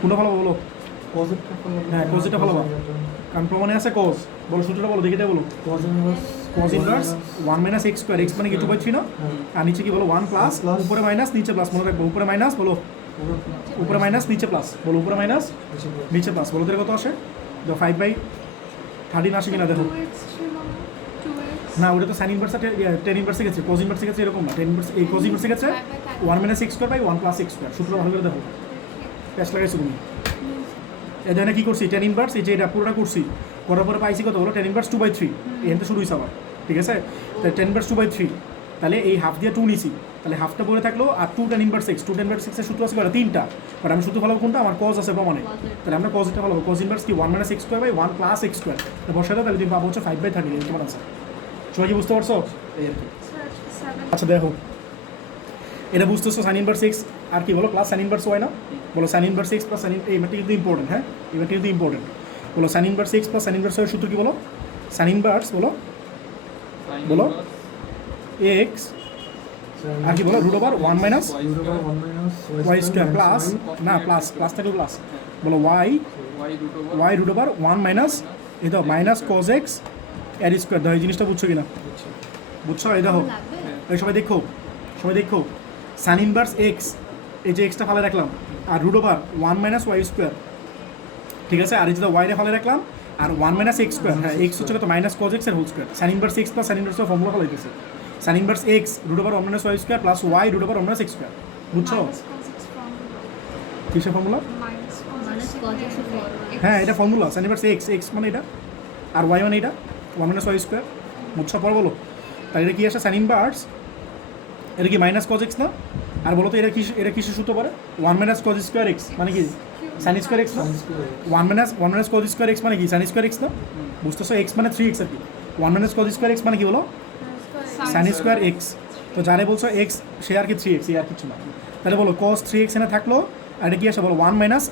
কোনটা ফলাবো বলো? হ্যাঁ, কজটা ফলাবো, কারণ প্রমাণে আছে কজ। বলো সূত্রটা বলো, দেখে বলো। Cos inverse 1 minus x square, x মানে কি 2/3 না? আর নিচে কি বলো? 1 প্লাস, উপরে মাইনাস নিচে প্লাস, মনে রাখবো উপরে মাইনাস, বলো উপরে মাইনাস নিচে প্লাস, বলো উপরে মাইনাস নিচে প্লাস। বলো তাহলে কত আসে? দেখো 5/13 আসে কিনা দেখো। না, ওটা তো সাইন ইনভার্স 10 ইনভার্সে গেছে, কজ ইনভার্সে গেছে, এরকম না। 10 ইনভার্স এই কজ ইনভার্সে গেছে 1 minus x square by 1 plus x square. সূত্র ভালো করে দেখো, প্যাচ লাগাইছো তুমি। এই জন্য কী করছি? 10 ইনভার্স এই যে এটা পুরোটা করছি, করার পরে পাইছি কত বলো? 10 ইনভার্স 2/3। এখান থেকে শুরু হয়েছে আবার, ঠিক আছে? তাহলে 10 ইনভার্স 2/3, তাহলে এই হাফ দিয়ে 2 নিছি, তাহলে হাফটা পরে থাকলো, আর 2 10 ইনভার্স x, 2 10 ইনভার্স x এর সূত্র আছে কটা? 3টা। বাট আমি সূত্র ভালো কোনটা? আমার কজ আছে প্রমাণে, তাহলে আমরা কজটা ভালো। কজ ইনভার্স কি? 1 minus x square by 1 plus x square. বসাই দাও, তাহলে তুমি পাবো হচ্ছে 5/30। এই তোমার আনসার। সবাই কি বুঝতে পারছো? এই আর কি। আচ্ছা দেখো, এটা বুঝতেছো সাইন ইনভার্স x আর কি বলো? প্লাস সাইন ইনভার্স y না? বলো sine inverse x plus sign, এই ম্যাথটা কিন্তু ইম্পর্টেন্ট। হ্যাঁ, এই ম্যাথটা কিন্তু ইম্পর্টেন্ট। বলো sine inverse x plus sine inverse y এর সূত্র কি বলো? সাইন ইনভার্স বলো, বলো x আর কি বলো root over 1 minus root over 1 minus y square minus plus y না প্লাস থাকলে প্লাস বলো y y root over root over 1 minus এই দাও মাইনাস কজ এক্স এর স্কোয়ার দাও এই জিনিসটা বুঝছো কিনা বুঝছো এই দেখো লাগবে এই সবাই দেখো সান ইনভার্স এক্স এই যে এক্সটা ফালে রাখলাম আর root over 1 minus y square ঠিক আছে আর এই যে ওয়াইরে ফালে রাখলাম আর 1 মাইনাস এক্স স্কোয়ার হ্যাঁ এক্স হচ্ছে কত মাইনাস কজ এক্স এর whole square sine inverse x plus sine inverse formula ফলাইতেছে sine inverse x root over 1 minus y square plus y root over 1 minus x square বুঝছো minus cos x from কিসের formula minus cos Minus x cos x into forward. x. হ্যাঁ এটা ফর্মুলা সান ইনভার্স এক্স মানে এটা আর ওয়াই মানে এটা 1 মাইনাস ওয়াই স্কোয়ার বুঝছো পর বলো তাহলে এটা কি আসে সান ইনভার্স এটা কি মাইনাস কজ এক্স না আর বলো তো এটা কিসের সূত্র পড়ে 1 মাইনাস কজ স্কোয়ার এক্স মানে কি সান স্কোয়ার এক্স না sin square 1 minus cos square x মানে কি সান স্কোয়ার এক্স না বুঝতেছো এক্স মানে 3x আর কি 1 মাইনাস কজ স্কোয়ার এক্স মানে কি বলো সান স্কোয়ার এক্স তো যারে বলছো এক্স সে আর কি 3x এই আর কিছু না তাহলে বলো cos 3x এনে থাকলো আর এটা কি আসে বলো 1 মাইনাস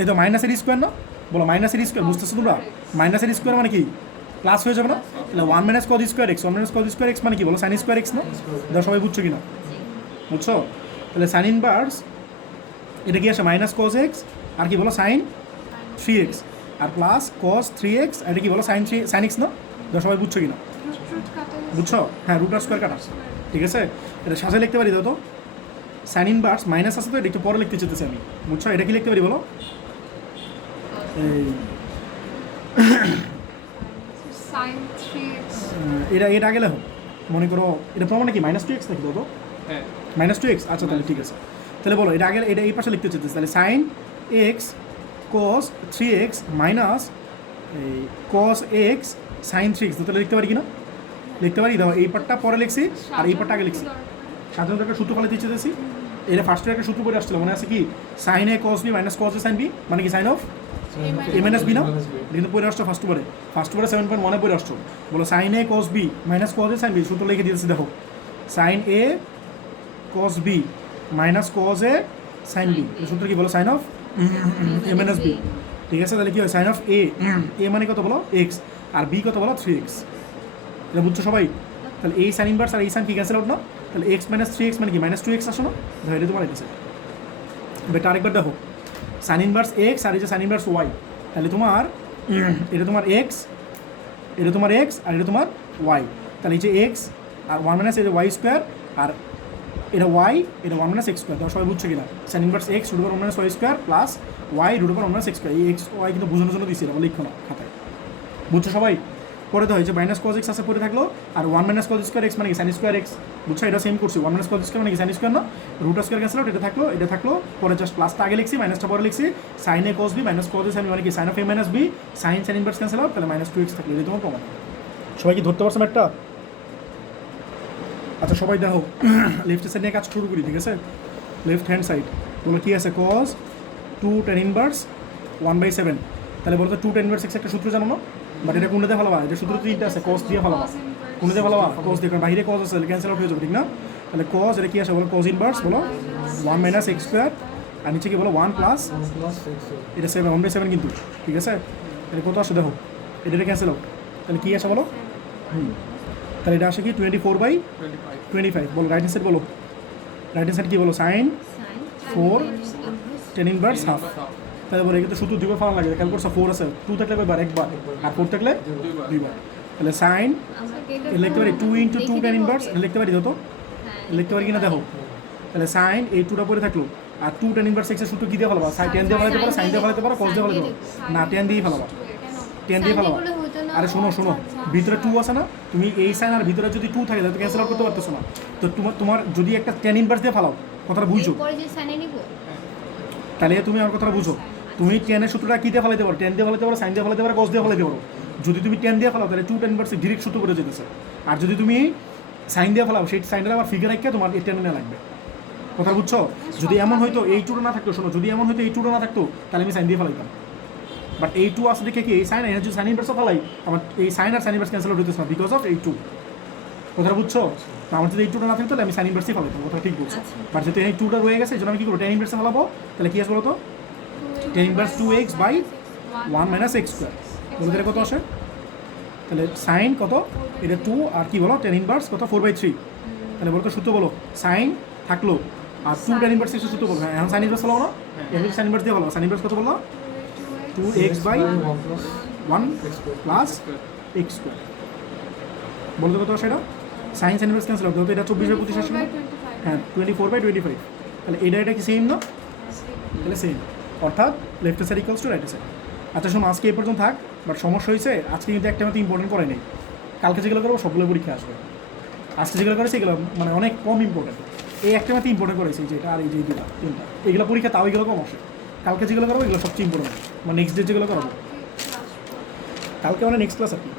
এই তো মাইনাসের স্কোয়ার না বলো মাইনাসের স্কোয়ার বুঝতেছো তোমরা মাইনাসের স্কোয়ার মানে কি প্লাস হয়ে যাবে না তাহলে 1 minus cos square x 1 minus cos square x মানে কি বলো সাইন স্কোয়ার এক্স না এটা সবাই বুঝছো কিনা বুঝছো তাহলে সাইন ইনভার্স এটা কি আসে মাইনাস কজ এক্স আর কি বলো সাইন 3x আর প্লাস cos 3x আর এটা কি বলো সাইন এক্স না এটা সবাই বুঝছো কিনা Root কাটা is বুঝছো হ্যাঁ রুট আর স্কোয়ার কাটা ঠিক আছে এটা সাজায় লিখতে পারি দাও তো সাইন ইনভার্স মাইনাস আছে তো এটা একটু পরে লিখতে চেতেছি আমি বুঝছো এটা কি লিখতে পারি বলো এই sin 3x. এটা আগে লেখো মনে করো এটা প্রমাণে কি মাইনাস 2x নাকি দাও তো হ্যাঁ মাইনাস 2x আচ্ছা তাহলে ঠিক আছে তাহলে বলো এটা আগে এটা এই পাশে লিখতে চেতেছি তাহলে sine x cos 3x minus এই cos x sin 3x তাহলে লিখতে পারি কিনা লিখতে পারি দাও এই পার্টটা পরে লিখছি আর এই পার্টটা আগে লিখছি সাধারণত একটা সূত্র ফলে দিচ্ছে দিয়েছি এটা ফার্স্টের একটা সূত্র করে আসছিল মনে আছে কি sine A cos B minus cos A sine B মানে কি sine of A minus B না এটা কিন্তু পরে আসছো ফার্স্ট পরে 7.1 পরে আসছো বলো sine A cos B minus cos A sine B সূত্র লিখে দিয়েছি দেখো sine A cos B minus cos A sine B এই সূত্র কি বলো sine of A minus B ঠিক আছে তাহলে কি হয় সাইন অফ এ মানে কত বলো এক্স আর বি কত বলো 3x এটা বুঝছো সবাই তাহলে এই সাইন ইনভার্স আর এই সাইন কি ক্যান্সেল আউট না তাহলে এক্স মাইনাস 3x মানে কি মাইনাস 2x আসো না ধরো এটা তোমার এটা বেটা আরেকবার দেখো সাইন ইনভার্স এক্স আর এই যে সাইন ইনভার্স ওয়াই তাহলে তোমার এটা তোমার এক্স এটা তোমার এক্স আর এটা তোমার ওয়াই তাহলে এই যে এক্স আর 1 মাইনাস এই যে ওয়াই স্কোয়ার আর এটা ওয়াই এটা 1 মাইনাস এক্স স্কোয়ার তাহলে সবাই বুঝছো কিনা sine inverse x root over 1 minus y square plus y root over 1 minus x square এই এক্স ওয়াই কিন্তু বোঝানোর জন্য দিচ্ছি এটা লিখো না খাতায় বুঝছো সবাই পরে তো হয়েছে মাইনাস কজ এক্স আছে পরে থাকলো আর 1 মাইনাস কজ স্কোয়ার এক্স মানে কি সাইন স্কোয়ার এক্স বুঝছো এটা সেম করছি 1 মাইনাস কজ স্কোয়ার মানে কি সাইন স্কোয়ার না রুট স্কোয়ার ক্যান্সেল আউট এটা থাকলো পরে জাস্ট প্লাসটা আগে লিখছি মাইনাসটা পরে লিখছি sine A cos B minus cos A sine মানে কি sine of A minus B sine inverse cancel out তাহলে মাইনাস 2x থাকলো এটা তোমার প্রমাণ সবাই কি ধরতে পারছো একটা আচ্ছা সবাই দেখো লেফট সাইড নিয়ে কাজ শুরু করি ঠিক আছে লেফট হ্যান্ড সাইড বলো কি আছে কজ 2 tan ইনভার্স 1/7 তাহলে বলো তো 2 tan ইনভার্স x একটা সূত্র জানো না বাট এটা কোনটাতে ফেলাবা এটা সূত্র তিনটা আছে cos দিয়ে ফেলাবা কোনটাতে ফেলাবা cos দিয়ে কারণ বাইরে cos আছে ক্যান্সেল আউট হয়ে যাবে ঠিক না তাহলে cos এটা কি আসে বলো cos ইনভার্স বলো 1 মাইনাস x স্কয়ার আর নিচে কি বলো 1 প্লাস 1 plus x এটা 7 1/7 কিন্তু ঠিক আছে এটা কত আসে দেখো এটা ক্যান্সেল আউট তাহলে কি আসে বলো তাহলে এটা আসে কি 24/25 বলো রাইট হ্যান্ড সাইড বলো রাইট হ্যান্ড সাইড কি বলো সাইন 4 tan ইনভার্স হাফ তাহলে বলে কিন্তু শুধু দুইবার ফালা লাগে খেয়াল করছো 4 আছে 2 থাকলে কয়বার একবার আর 4 থাকলে দুইবার তাহলে সাইন লিখতে পারি 2 × 2 tan ইনভার্স লিখতে পারি তো লিখতে পারি কিনা দেখো তাহলে সাইন এই 2টা পরে থাকলো আর 2 tan ইনভার্স x এর সূত্র কি দিয়ে ফেলাবা সাইন tan দিয়ে ফেলাতে পারো সাইন দিয়ে ফেলাতে পারো cos দিয়ে ফেলাতে পারো না tan দিয়ে ফেলাবা tan দিয়ে ফেলাবা আরে শোনো ভিতরে 2 আছে না তুমি এই সাইন আর ভিতরে যদি 2 থাকে তাহলে ক্যান্সেল আউট করতে পারতেছো না তো তোমার যদি একটা tan ইনভার্স দিয়ে ফেলাও কথাটা বুঝছো পরে যে সাইনে নিব তাহলে তুমি আমার কথাটা বুঝো তুমি tan এর সূত্রটা কি দিয়ে ফেলাতে পারো tan দিয়ে ফেলাতে পারো সাইন দিয়ে ফেলাতে পারো cos দিয়ে ফেলাতে পারো যদি তুমি tan দিয়ে ফেলাও তাহলে 2 tan ইনভার্স ডিরেক্ট সূত্র করে যেতেছে আর যদি তুমি সাইন দিয়ে ফেলাও সেই সাইনটা আবার ফিগার রাখতে তোমার এই tan এ লাগবে কথা বুঝছো যদি এমন হয়তো এই 2টা না থাকতো শোনো যদি এমন হয়তো এই 2টা না থাকতো তাহলে আমি সাইন দিয়ে ফেলাইতাম বাট এই 2 আসলে দেখে কি এই সাইন এর যদি সাইন ইনভার্স ফেলাই আমার এই সাইন আর সাইন ইনভার্স ক্যান্সেল আউট হতেছে না বিকজ অফ এই 2 কথা বুঝছো আমার যদি এই 2টা না থাকতো তাহলে আমি সাইন ইনভার্সই ফেলাইতাম কথা ঠিক বলছো বাট যেহেতু এই 2টা রয়ে গেছে এই জন্য আমি কি করবো tan ইনভার্স ফেলাবো তাহলে কি আসবে বলো তো tan inverse 2x by 1 minus x square বলতে কত আসে তাহলে সাইন কত এটা 2 আর কি বলো tan ইনভার্স কত 4/3 তাহলে বলো তো সূত্র বলো সাইন থাকলো আর টু ট্যান ইনভার্স এক্সের সূত্র বলো। হ্যাঁ এখন সাইন ইনভার্স বলো না, এখানে সাইন ইনভার্স দিয়ে বলো। সাইন ইনভার্স কত বললো? 2x by 1 plus x square. বলতে কত সেটা সাইন সাইন ইনভার্স ক্যান্সেল হবে, তো এটা 24/25 আসবে না? হ্যাঁ 24/25। তাহলে এটা কি সেম না? তাহলে সেম, অর্থাৎ left side equals to right side. আচ্ছা শোনো আজকে এই পর্যন্ত থাক, বাট সমস্যা হয়েছে আজকে কিন্তু একটা মতো ইম্পর্টেন্ট করে নেই, কালকে যেগুলো করবো সবগুলো পরীক্ষা আসবে। আজকে যেগুলো করেছে এগুলো মানে অনেক কম ইম্পর্টেন্ট, এই একটা মাত্র ইম্পর্টেন্ট করেছে যেটা আর এই যে দুটা তিনটা এগুলো পরীক্ষা তাও এগুলো কম আসে। কালকে যেগুলো করবো এগুলো সবচেয়ে ইম্পর্টেন্ট, মানে নেক্সট ডে যেগুলো করবো কালকে মানে নেক্সট ক্লাস আর কি।